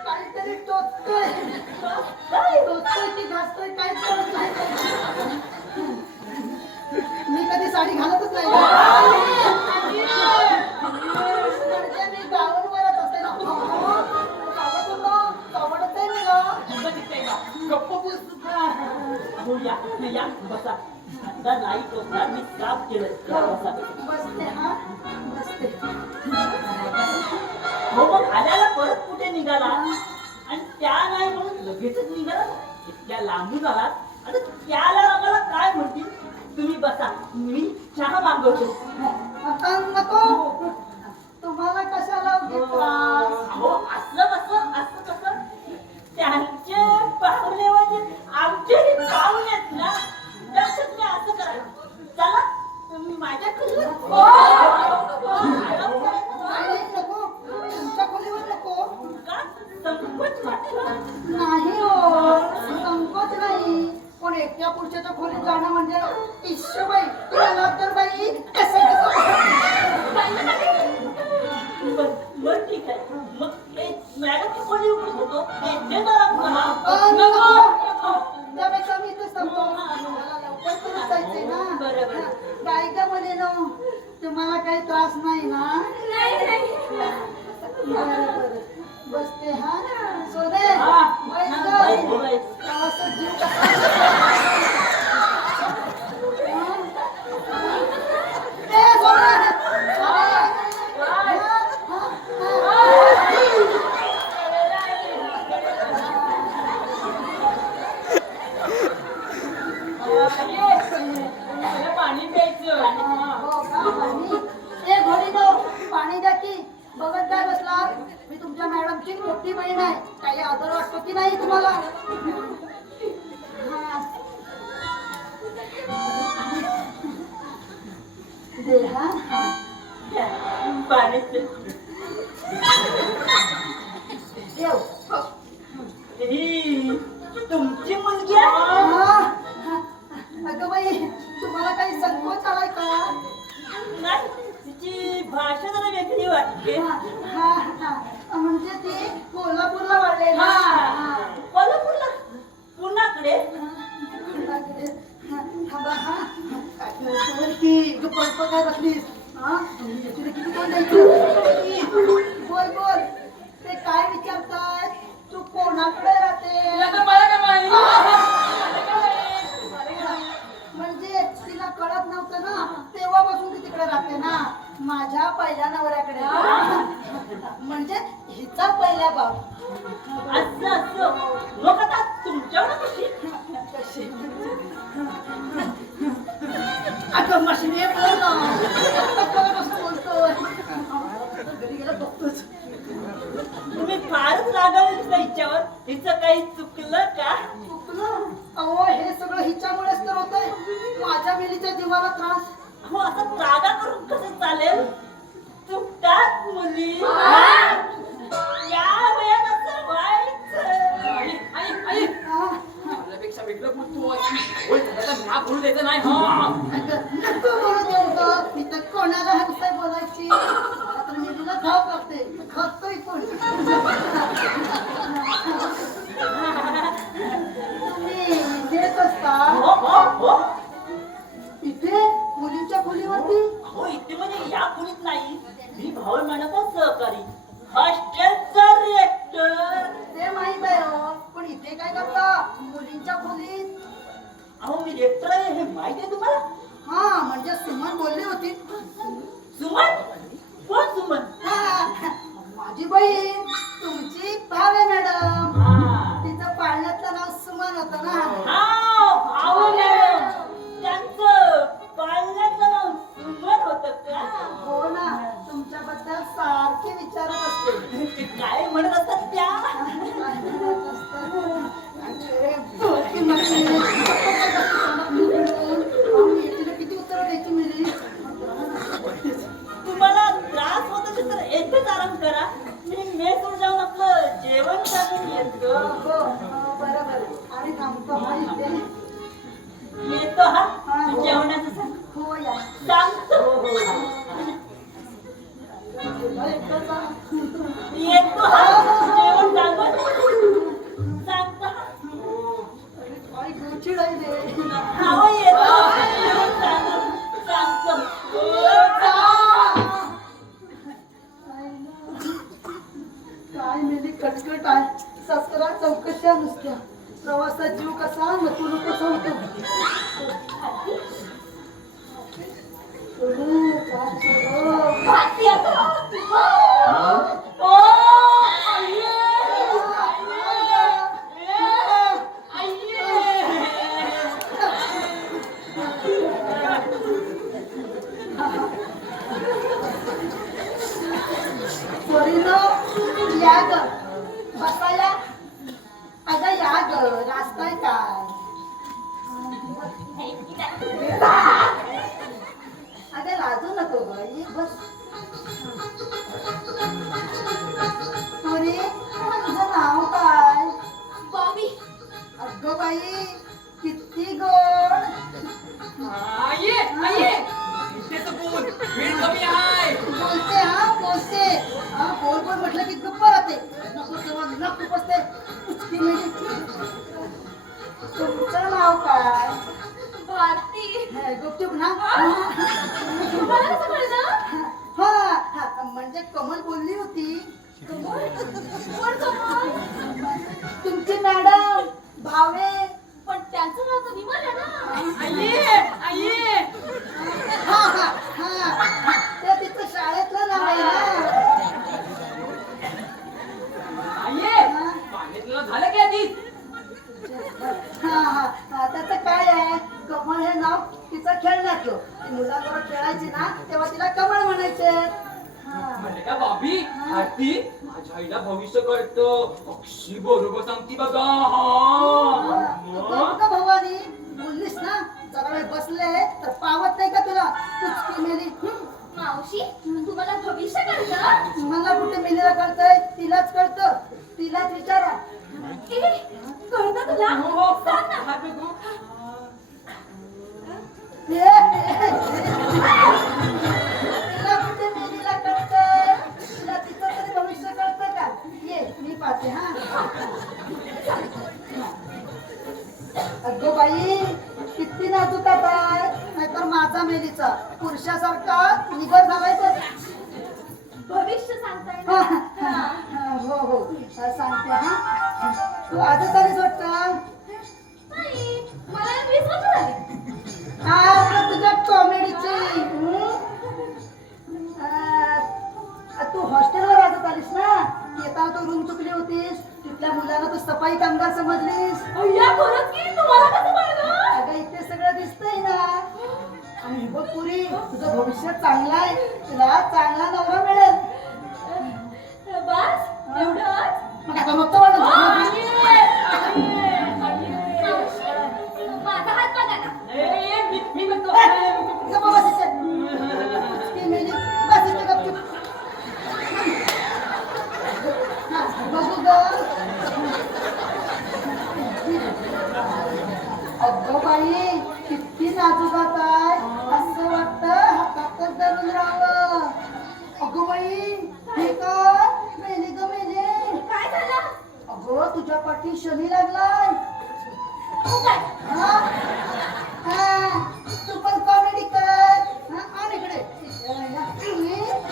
काहीतरी टोचतोय की घासतोय काहीच कळत नाही. मी कधी साडी घालतच नाही म्हणजे मी गावांवरच असते ना. आवडत आहे मला. गप्प बस. हो, या या, बसा. आता नाही टोचणार, मी साफ केलं. या, बसा. बसते हा बसते. हो, मग आल्याला परत कुठे निघाला आणि त्या नाही म्हणून लगेचच निघाला. इतक्या लांबून आलात आता त्याला आम्हाला काय म्हणतील. तुम्ही बसा, मी चहा मागवतो. आता नको. तुम्हाला कशाला उगीच त्रास. हो, असं कसं त्यांचे पाहुणे म्हणजे आमचे पाहुणेत ना. लक्षात नाही असं करा. चला तुम्ही माझ्याकडे नाही नको. तुमच्या खोलीवर नको. का संकोच वाटलं. नाही हो संकोच नाही पण एकट्या पुरुषाच्या खोलीत जाणं म्हणजे ईश्वबाई तुला तर बाई कसं बरं ठीक आहे. मग मॅडम कोणी उघडत होतो त्यापेक्षा मी इथेच थांबतो. मला लवकर परत जायचंय ना. बरोबर. काय का म्हणे ना तुम्हाला काही त्रास नाही ना. बरं बसते हा सोने बैस गं. असं जीव ए, सोने. पाणी प्यायचं. हो का पाणी. ए घोडी दो पाणी द्या की. बघत काय बसला. मी तुमच्या मॅडमची मोठी बहीण आहे. काही आदर वाटतो की नाही तुम्हाला. दे हा. पाणी देव. ही तुमची मुलगी आहे. अगं बाई तुम्हाला काही संकोच आलाय का. नाही, तिची भाषा जरा वेगळी वाटते. म्हणजे ती कोल्हापूरला वाढले ना. कोल्हापूरला पुण्याकडे. की तू पळपळ काय बसलीस. तुला किती कोण द्यायचं. बोल बोल ते काय विचारताय. तू कोणाकडे राहते. म्हणजे तिला कळत नव्हतं ना तेव्हापासून ती तिकडे राहते ना. माझ्या पहिल्या नवऱ्याकडे. म्हणजे हिचा पहिला बाप. असं मग आता तुमच्यावर कशी. अगं मशीन बोल ना. बोलतोय घरी गेला बघतोच. तुम्ही फारच रागावलीच ना हिच्यावर. हिचं काही चुकलं का. चुकलं. अहो हे सगळं हिच्यामुळेच तर होतंय. माझ्या मुलीच्या जीवाला त्रास. हो, असं रागा करून कसं चालेल. चुकतात मुली. या वयात असं व्हायचं. आपल्यापेक्षा वेगळं बोलतो. नाक बोलू द्यायचं नाही. हा नको बोलू देऊ. मी तर कोणाला हसताय बोलायची. आता मी तुला धाव करते. खातोय कोण. तुम्ही देत असता हो. इथे मुलींच्या खोलीवरती. हो, इथे म्हणजे या खोलीत नाही. मी भाऊ म्हणतो सहकारी हॉस्टेलचा रेक्टर. ते माहित आहे हो पण इथे काय करता मुलींच्या खोलीत. अहो, मी रेक्टर आहे हे माहिती आहे तुम्हाला. हा म्हणजे सुमन बोलली होती. सुमन. कोण सुमन. माझी बहीण तुमची भाव आहे मॅडम. तिचं पाळण्यातलं नाव सुमन होतं ना. त्यांचं पाळण्याचं नाव सुमन होतं का. हो ना तुमच्याबद्दल सारखे विचारत असते. ते काय म्हणत असतात त्या. किती उत्तर द्यायची मिळली. तुम्हाला त्रास होत असेल तर येथेच आराम करा. मी मेसवर जाऊन आपलं जेवण करून येतो. बरोबर आणि थांबतो हा इथे. येतो हा जेवणाचं सांग. हो या. सांगतो. भारती अगं. ओ, आई. पोरीनो, या ग बसाया. अगं या ग नाचताय काय? अगं लाजू नको ग ये बस. पोरी तुझं नाव काय? बॉबी. अगं बाई किती गोड. बोलते हा बोल बोल म्हटलं की गप्प राहते. नको तेव्हा नको बसते. उचकी मेली. तुमचं नाव काय? भारती. गुपचूप ना. मला कसं कळलं? हा म्हणजे कमल बोलली होती. कोण कमल? तुमची मॅडम भावे. पण त्यांचं नाव तर विमल आहे ना. हा ते तिचं शाळेतलं नाव आहे ना. झालं की आधी हा त्याचं काय आहे कमळ हे नाव तिचं खेळण्यातलं. ती मुलांबरोबर खेळायची ना तेव्हा तिला कमळ म्हणायचे. म्हणजे का बाबी आरती माझ्या आईला भविष्य कळतं अक्षी बरोबर सांगती बघा का भवानी बोललीस ना जरा वेळ बसले तर पावत नाही का तुला? तुझकी मेली. मावशी तुम्हाला भविष्य कळतं? मला कुठे मेलीला कळतंय? तिलाच कळतं. तिलाच विचारा. कळतं तुला? सांग ना. तिला कुठे मेलीला कळतंय? तिला तिचं तरी भविष्य कळतं का? ये मी पाहते हा. अगो बाई किती नाजूक आहे नाहीतर माझा मेलीचा पुरुषासारखा निघत झालाय तर. भविष्य सांगताय हा, ना? हो सांगते हा. तू आजच आलीस वाटतं. नाही मला 20 वर्ष झाली. आता तुझ्या कॉमेडीची तू हॉस्टेलवर राहत आलीस ना. येताना तू रूम चुकली होतीस. तिथल्या मुलाला तू सफाई कामगार समजलीस. अय्या खरंच की तुम्हाला कसं कळलं? अगं इथे सगळं दिसतंय ना. आणि बघ पुरी तुझं भविष्य चांगलं आहे. तुला चांगला नवरा मिळेल. बस एवढंच? मग आता नको वाटत. माझा हात बघा ना. मी म्हणतो गप्प बस इथे. ती मेली. बस इथे गपचूप. हा, बघू ग. अगं बाई किती नाजूक आहे. असं वाटतं हातातच धरून राहावं. अगं बाई हे काय मेली ग मेली. काय झालं? अगं तुझ्या पाठी शनी लागलाय. हो काय? तू पण कॉमेडी कर. आण इकडे.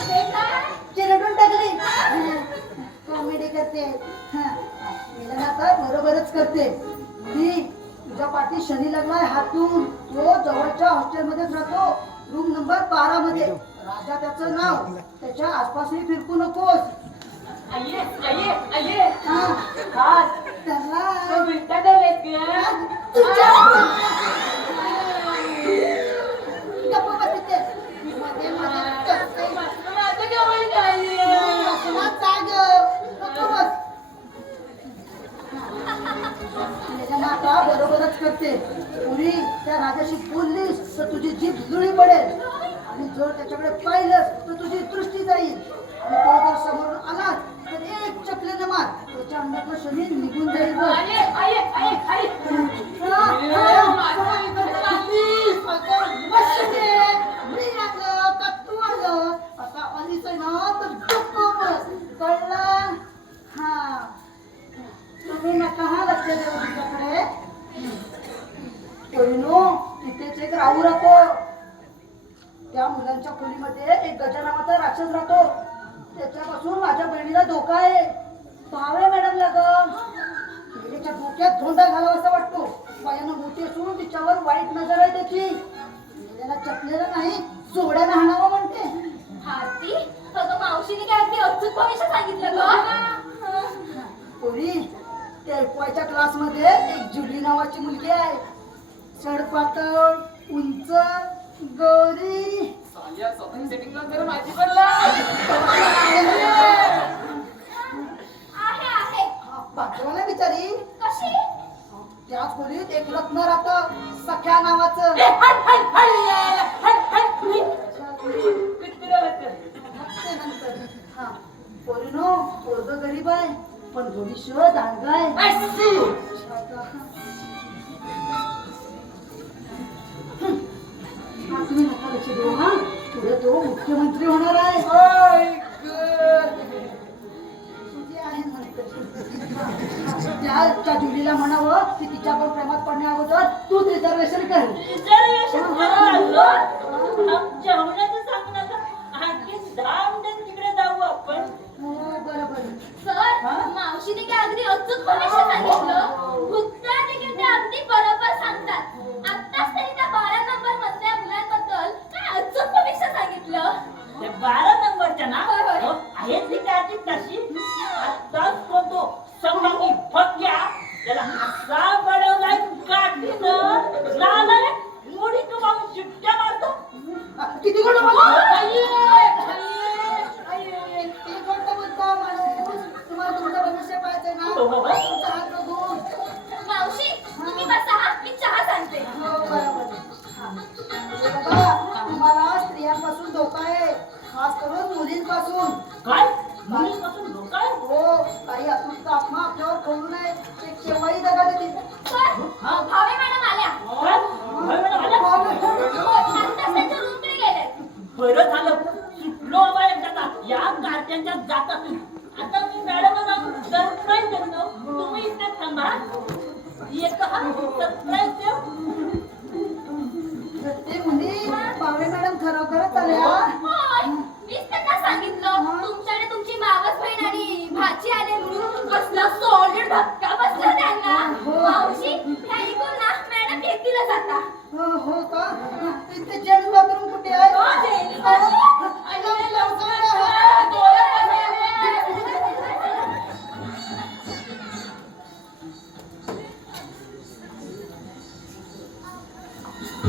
हे काय? चिरडून टाकली. कॉमेडी करते. मेला ना तर बरोबरच करते. ती तुझ्या पाठी शनी लागलाय हातून. तो जवळच्या हॉस्टेलमध्येच राहतो. रूम नंबर 12 मध्ये. राजा त्याचं नाव. त्याच्या आसपासही फिरकू नकोस. त्याला गप्प बस इथे. मध्ये करते. असला जाग. गप्प बस. आता बरोबरच करते. पुरी त्या राजाशी बोललीस तर तुझी जीभ जुळी पडेल. आणि जर त्याच्याकडे पाहिलंस तर तुझी दृष्टी जाईल. आणि तो जर समोर आला तर एक चपलेनं मार. त्याच्या अंगातलं शरीर निघून जाईल. तुम्ही नका हा लक्ष देऊ तुझ्याकडे. तिथेच एक राहू राहतो. त्या मुलांच्या खोलीमध्ये एक गजा नावाचा राक्षस राहतो. त्याच्यापासून माझ्या बहिणीला धोका आहे. भावे मॅडमला ग मुलीच्या डोक्यात धोंडा घालावा असा वाटतो. पायानं मोठी असून तिच्यावर वाईट नजर आहे त्याची. मुलीला चपलेलं नाही जोड्यानं हाणावं म्हणते. हाती अगं मावशीने काय अगदी अचूक भविष्य सांगितलं ग. पोरी त्या एफवायच्या क्लासमध्ये एक जुली नावाची मुलगी आहे. सडपातळ, उंच, गोरी. आहे आहे. पाठवा बिचारी. कशी? त्याच खोलीत एक रत्न राहतं सख्या नावाचं. ते नंतर. हा पोरीनो पोरगं गरीब आहे पण भविष्य दांडगा आहे. तुम्ही नका लक्ष देऊ हा. पुढे तो मुख्यमंत्री होणार आहे. तुझी आहे म्हणते. त्या जुलीला म्हणावं की तिच्यावर प्रेमात पडण्या अगोदर तूच रिझर्वेशन कर. रिझर्वेशन करावं लागलं. आमच्या होण्याचं सांग नका. आणखी धामधूम तिकडे जाऊ आपण. हो बरोबर. सर मावशीने काय अगदी अचूक भविष्य सांगितलं. भूतकाळ देखील ते अगदी बरोबर सांगतात. आत्ताच त्यांनी त्या 12 नंबर मधल्या मुलांबद्दल काय अचूक भविष्य सांगितलं. ते 12 नंबरच्या ना होय, होय. हो, आहे ती काची तशी. आत्ताच कोणतो संभाजी फक्या त्याला असा बडवलाय काठीनं लालाय मोडी कमावून चिपट्या मारतो. किती गोड बोलतो. आई, किती गोड बोलतो माणूस. तुम्हाला तुमचं भविष्य पाहायचंय ना. हो, हो. तुमचा हात बघून. मावशी तुम्ही बसा हा. मी चहा सांगते. हो बरोबर. बघा तुम्हाला स्त्रियांपासून धोका आहे. खास करून मुलींपासून. काय मुलीपासून धोका आहे? हो काही अतृप्त आत्मा आपल्यावर कळू नये. ते केव्हाही दगा देतील. सर भावे मॅडम आल्या. काय? होय मॅडम, आल्या? आत्ताच त्यांच्या रूमकडे गेलेत. बरं झालं सुटलो बाबा एकदा या कारट्यांच्या जातातून. आता मी मॅडमला जाऊन सरप्राईज देतो. तुम्ही इथे थांबा. येतो हा सरप्राईज देऊ. ते मुली पावळे मॅडम खरोखरच आल्या. होय मीच त्यांना सांगितलं तुमच्याकडे तुमची मावस बहीण आणि भाची आले म्हणून. कसला सॉलिड धक्का बसला त्यांना. मावशी हे ऐकून ना मॅडम येतीलच आता. हो का. तिथे जेंट्स बाथरूम कुठे आहे. हो, जेंट्स बाथरूम.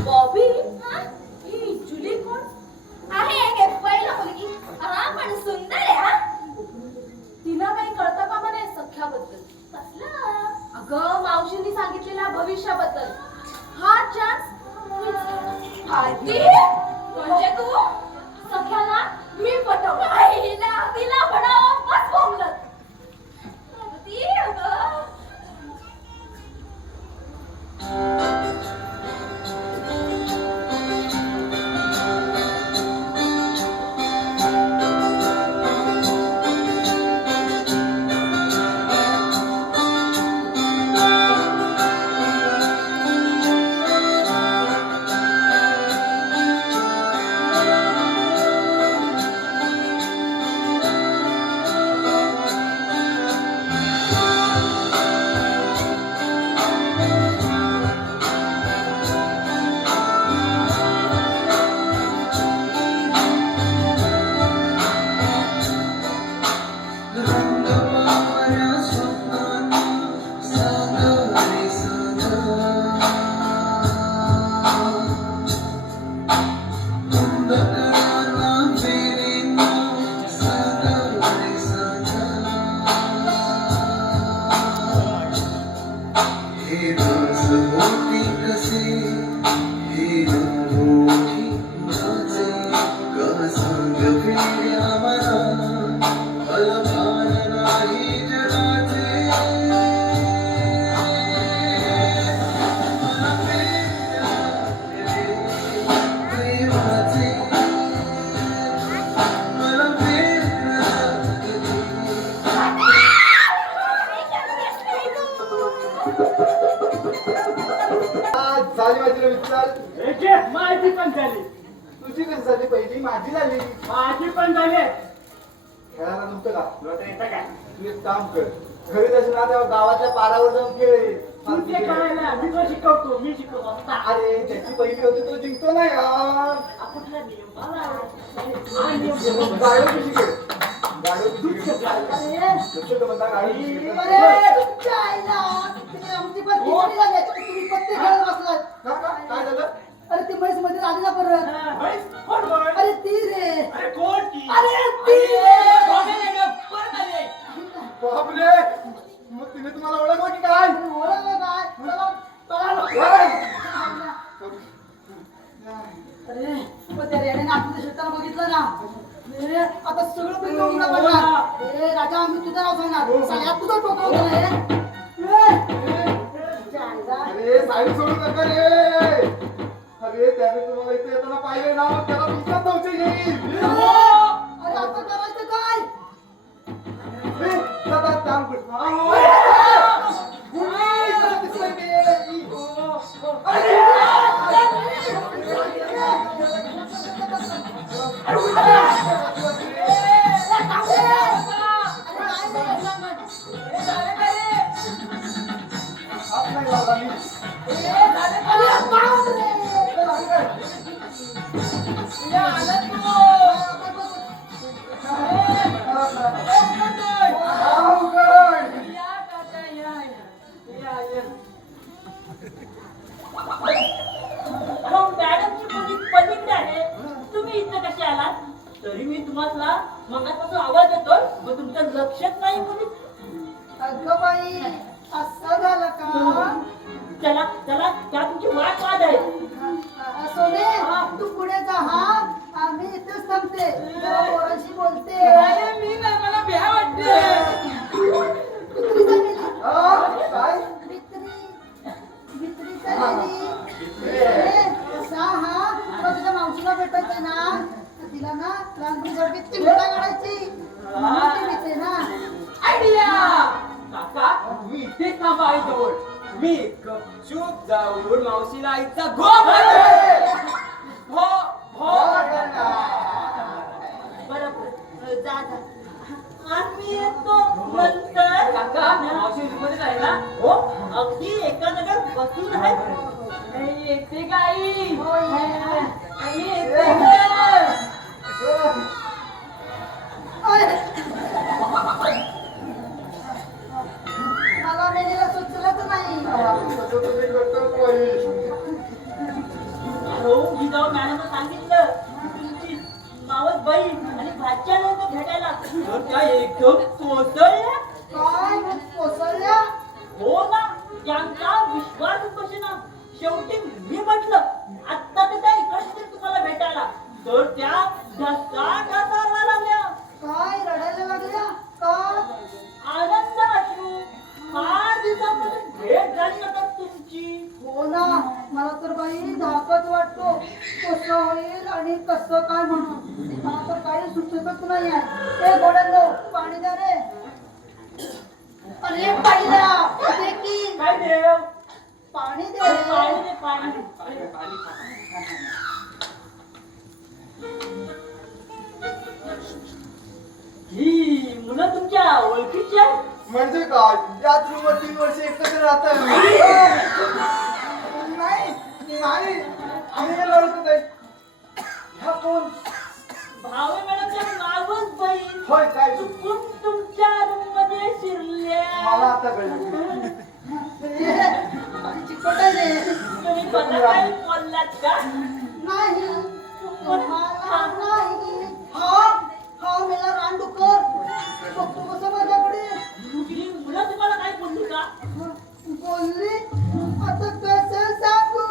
बॉबी ही जुली कोण आहे. एक पहिला मुलगी. हा पण सुंदर आहे हा. तिला काही कळतं का म्हणे सख्याबद्दल. कसलं. अगं मावशींनी सांगितलेल्या भविष्याबद्दल. हा चान्स हाती म्हणजे तू सख्याला मी पटवलं. तिला म्हणावं बस बोंबलत. ती अगं झाली माझी रवी चाल. माझी पण झाली. तुझी कशी झाली. पहिली माझी झाली. माझी पण झाली. खेळायला नव्हतं का. तुला तर येतं काय? तू एक काम कर. घरी असेल ना तेव्हा गावाच्या पारावर जाऊन खेळ. तू ते करायला मी तो शिकवतो मी शिकवतो आता. अरे ज्याची पहिली होती तो जिंकतो ना यार. कुठला नियम मला हा नियम गाडो कशी खेळ गाडो कशी खेळ लक्ष तर बंदा गाडो कशी खेळ. अरे तुमच्या आईला तुम्ही आमची पत्ती कोणी झाली याच्यात तुम्ही पत्ती खेळत बसलात. काय झालं? अरे ती म्हैस मध्ये आली ना परत. म्हैस? कोण म्हैस? अरे ती रे. अरे कोण ती? अरे ती रे. बापरे मग तिने तुम्हाला ओळखलं की काय? ओळखलं काय? अरे पण त्या रेड्याने आतमध्ये शिरताना बघितलं ना. अरे, आता सगळं पिंड उघडं पडणार. ए राजा आम्ही तुझं नाव सांगणार. सगळ्यात तुझं टोकं होतं ना हे. तुझ्या आईला. अरे साईड सोडू नका रे. अरे त्याने तुम्हाला इथे येताना पाहिले ना मग त्याला तुमचाच संशय येईल. अरे आता करायचं काय? ए, दादा काम कर. मॅडमची मुलगी पलीकडे आहे. तुम्ही इथं कसे आलात? तरी मी तुम्हाला मगापासून आवाज येतो पण तुमचं लक्षच नाही मुली. अगं बाई असं झालं का? चला चला त्या तुमची वाट वाद आहे. सोने तू पुढे जा. हा आम्ही इथेच थांबते. जरा पोरांशी बोलते. मी नाही मला भ्या वाटते. भित्री झालेली. काय? भित्री झालेली. असा हा तुला तुझ्या मावशीला भेटायचंय ना तर तिला ना लहानपणी सारखी चिमटा काढायची. म्हणून ती भीते ना. आयडिया काका तुम्ही इथेच थांबा आईजवळ. मी गपचूप जाऊन मावशीला आईचा हो हो बरोबर जा जा. आम्ही येतो नंतर. काका मावशी मध्ये आहे ना. हो अगदी एका जागेवर बसून आहे. येते गाई हो ये. येते मला मेलेला सुचलंच नाही. तसं तुम्ही करतो बाई. हो मी जाऊन मॅडमला सांगितलं तुमची मावस बहीण आणि भाच्या लोक भेटायला तर त्या एकदम कोसळल्या. काय कोसळल्या? हो ना त्यांचा विश्वासच बसेना. शेवटी मी म्हटलं आता तर त्या इकडे तुम्हाला भेटायला तर त्या ढसाढसा लागल्या. काय रडायला लागल्या? का? आनंद वाटलो. 8 दिवसापासून भेट झाली नका तुमची. हो ना मला तर बाई धाकच वाटतो कसं होईल आणि कसं काय म्हणून. मला तर काही सुचतच नाही आहे. ए गोड्यांनो पाणी द्या रे. अरे पहिला दे की. काय देव पाणी दे रे. पाणी दे पाणी. ही मुलं तुमच्या ओळखीची आहेत. म्हणजे काय याच रूमवर 3 वर्ष एकत्र राहतात. नाही नाही आम्ही गेलो ओळखत आहे. हा कोण? भावे मॅडमच्या मागून बहीण होय काय? चुकून तुमच्या रूम मध्ये मला शिरल्या. आता कळलं. चिकट आहे रे. तुम्ही मला काही बोललात का? नाही तुम्हाला नाही. हा हा मेला रानडुकर बघतो कसं माझ्याकडे. ही मुलं तुम्हाला काय बोलली का? बोलली आता कसं सांगू.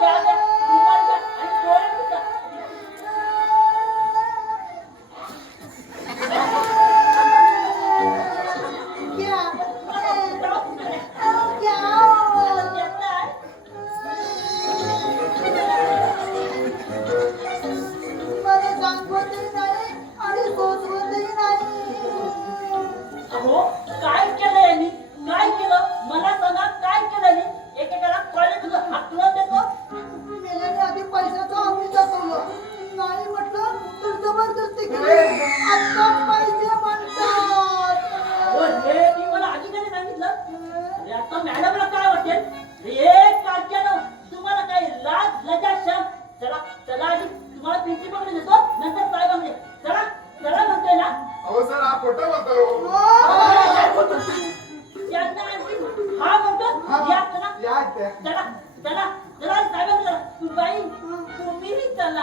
त्याला तुम्हाला आणि डोळे पुसत. क्या? क्या? येताय?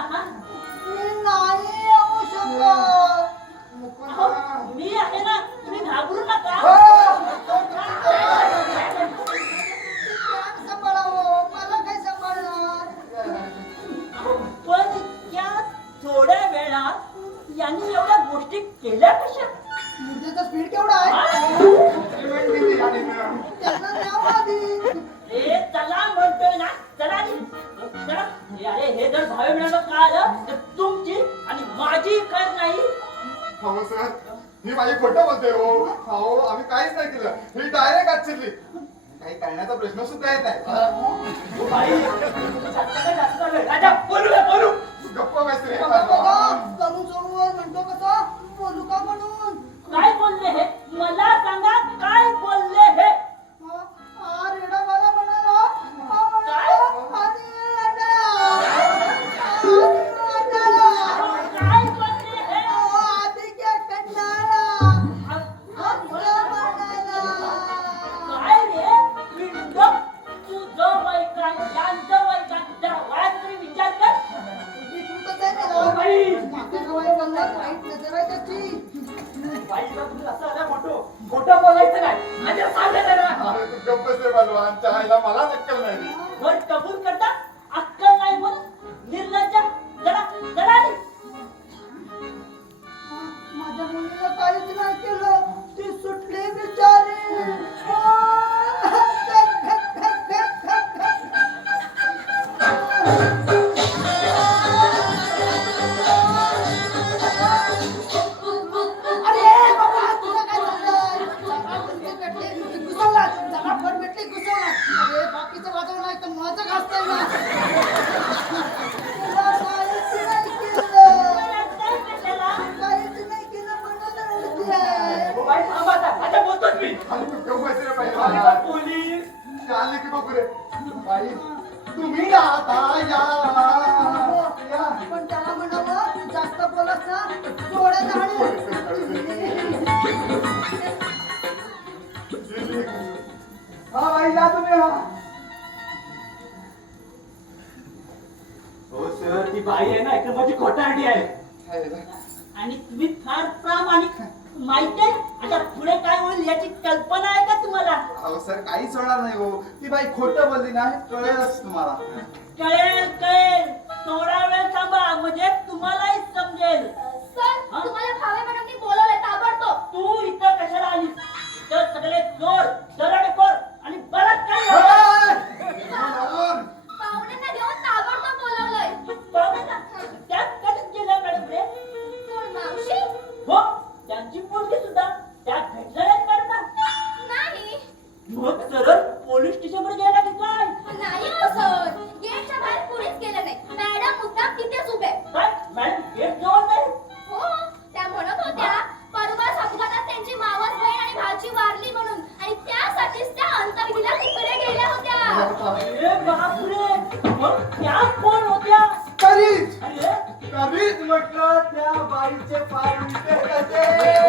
आहात मी नाही येऊ शकत. अहो, मी आहे ना, तुम्ही घाबरू नका. काम सांभाळावं, मला काय सांभाळणार? पण त्या थोड्या वेळात यांनी एवढ्या गोष्टी केल्या कशा? मुर्द्याचा स्पीड केवढा आहे? त्यांना न्यावं आधी. हे चला म्हणतोय ना, चला रे. चला. अरे हे जर भावे मिळालं कळालं तर तुमची आणि माझी खर नाही. हो सर ही माझी खोटं बोलते हो. हो आम्ही काहीच नाही केलं. ही डायरेक्ट आत शिरली. काही करण्याचा प्रश्न सुद्धा येत नाही. बाई, राजा बोलू नका, बोलू. गप्प बस रे. बघा, करून सोडून म्हणतो कसं बोलू का म्हणून. काय बोलले हे? मला सांगा काय बोलले हे? हा रेडा मला म्हणाला. हा म्हणाला, आणि रेडा. आणि रेडा. काय बोलले हे? आधी क्या कंटाळा. असं म्हणाला. काय रे? पिंड, तुझं वय काय, यांचं वय काय? जरा वयात तरी विचार कर. विकृतच आहे त्याला. बाई. म्हातारा बाई बोलला, वाईट नजर आहे त्याची. बाईला तुम्ही असं आलं खोटं बोलायचं काय? माझ्या सांगत आहे ना. अरे तू गप्प बस रे बलवान. चहायला मला नक्कल नाही. वर कबूल करता अक्कल नाही म्हणून निर्लज्ज. जरा जरा रे. माझ्या मुलीला काहीच नाही केलं. ती सुटली बिचारी. अरे बाबा, तुला काय झालंय? जरा फळ भेटली घुसवला. अरे बाकीचं वाजवलं नाही तर माझं घासतंय ना. तुला काहीच नाही केलं. काय कशाला? काहीच नाही केलं म्हणून रडतेय. बाई थांबा आता. आता बोलतोच मी. अरे तू गप्प बस रे अरे पहिला. बा, पोलीस. चालले की बघू रे. बाई तुम्ही ना आता या. पण त्याला म्हणावं जास्त बोलत ना डोळ्यात हाणीन. हा बाई या तुम्ही हा. हो सर ती बाई आहे ना एकदम माझी खोटारडी आहे. आणि तुम्ही फार प्रामाणिक. माहिती आहे आता पुढे काय होईल याची कल्पना आहे का तुम्हाला? अहो सर काहीच होणार नाही हो. ती बाई खोटं बोलली ना हे कळेलच तुम्हाला. कळेल कळेल. थोडा वेळ थांबा म्हणजे तुम्हालाही समजेल. सर तुम्हाला भावे मॅडमनी बोलवलंय ताबडतोब. तू इथं कशाला आलीस? तर सगळे चोर, दरोडेखोर आणि बलात्कारी होते. जाऊन. पाहुण्यांना घेऊन ताबडतोब बोलवलंय. पाहू ना, त्यात कधीच गेल्या मॅडम रे. कोण मावशी? हो त्यांची पोरगी सुद्धा त्यात भेटल्या नाहीत मॅडम. नाही. मग सरळ पोलीस स्टेशनवर गेला की काय? नाही हो सर. गेटच्या बाहेर कुणीच गेलं नाही. मॅडम मुद्दाम तिथेच उभे. काय मॅडम गेट जवळ नाही? हो त्या म्हणत होत्या परवाच अपघातात त्यांची मावस बहीण आणि भाची वारली म्हणून आणि त्यासाठीच त्या अंतर्गीला तिकडे गेल्या होत्या. अरे बापरे. मग त्या कोण होत्या? करीच अरे कधीच म्हटलं त्या बाईचे पाय उलटे होते.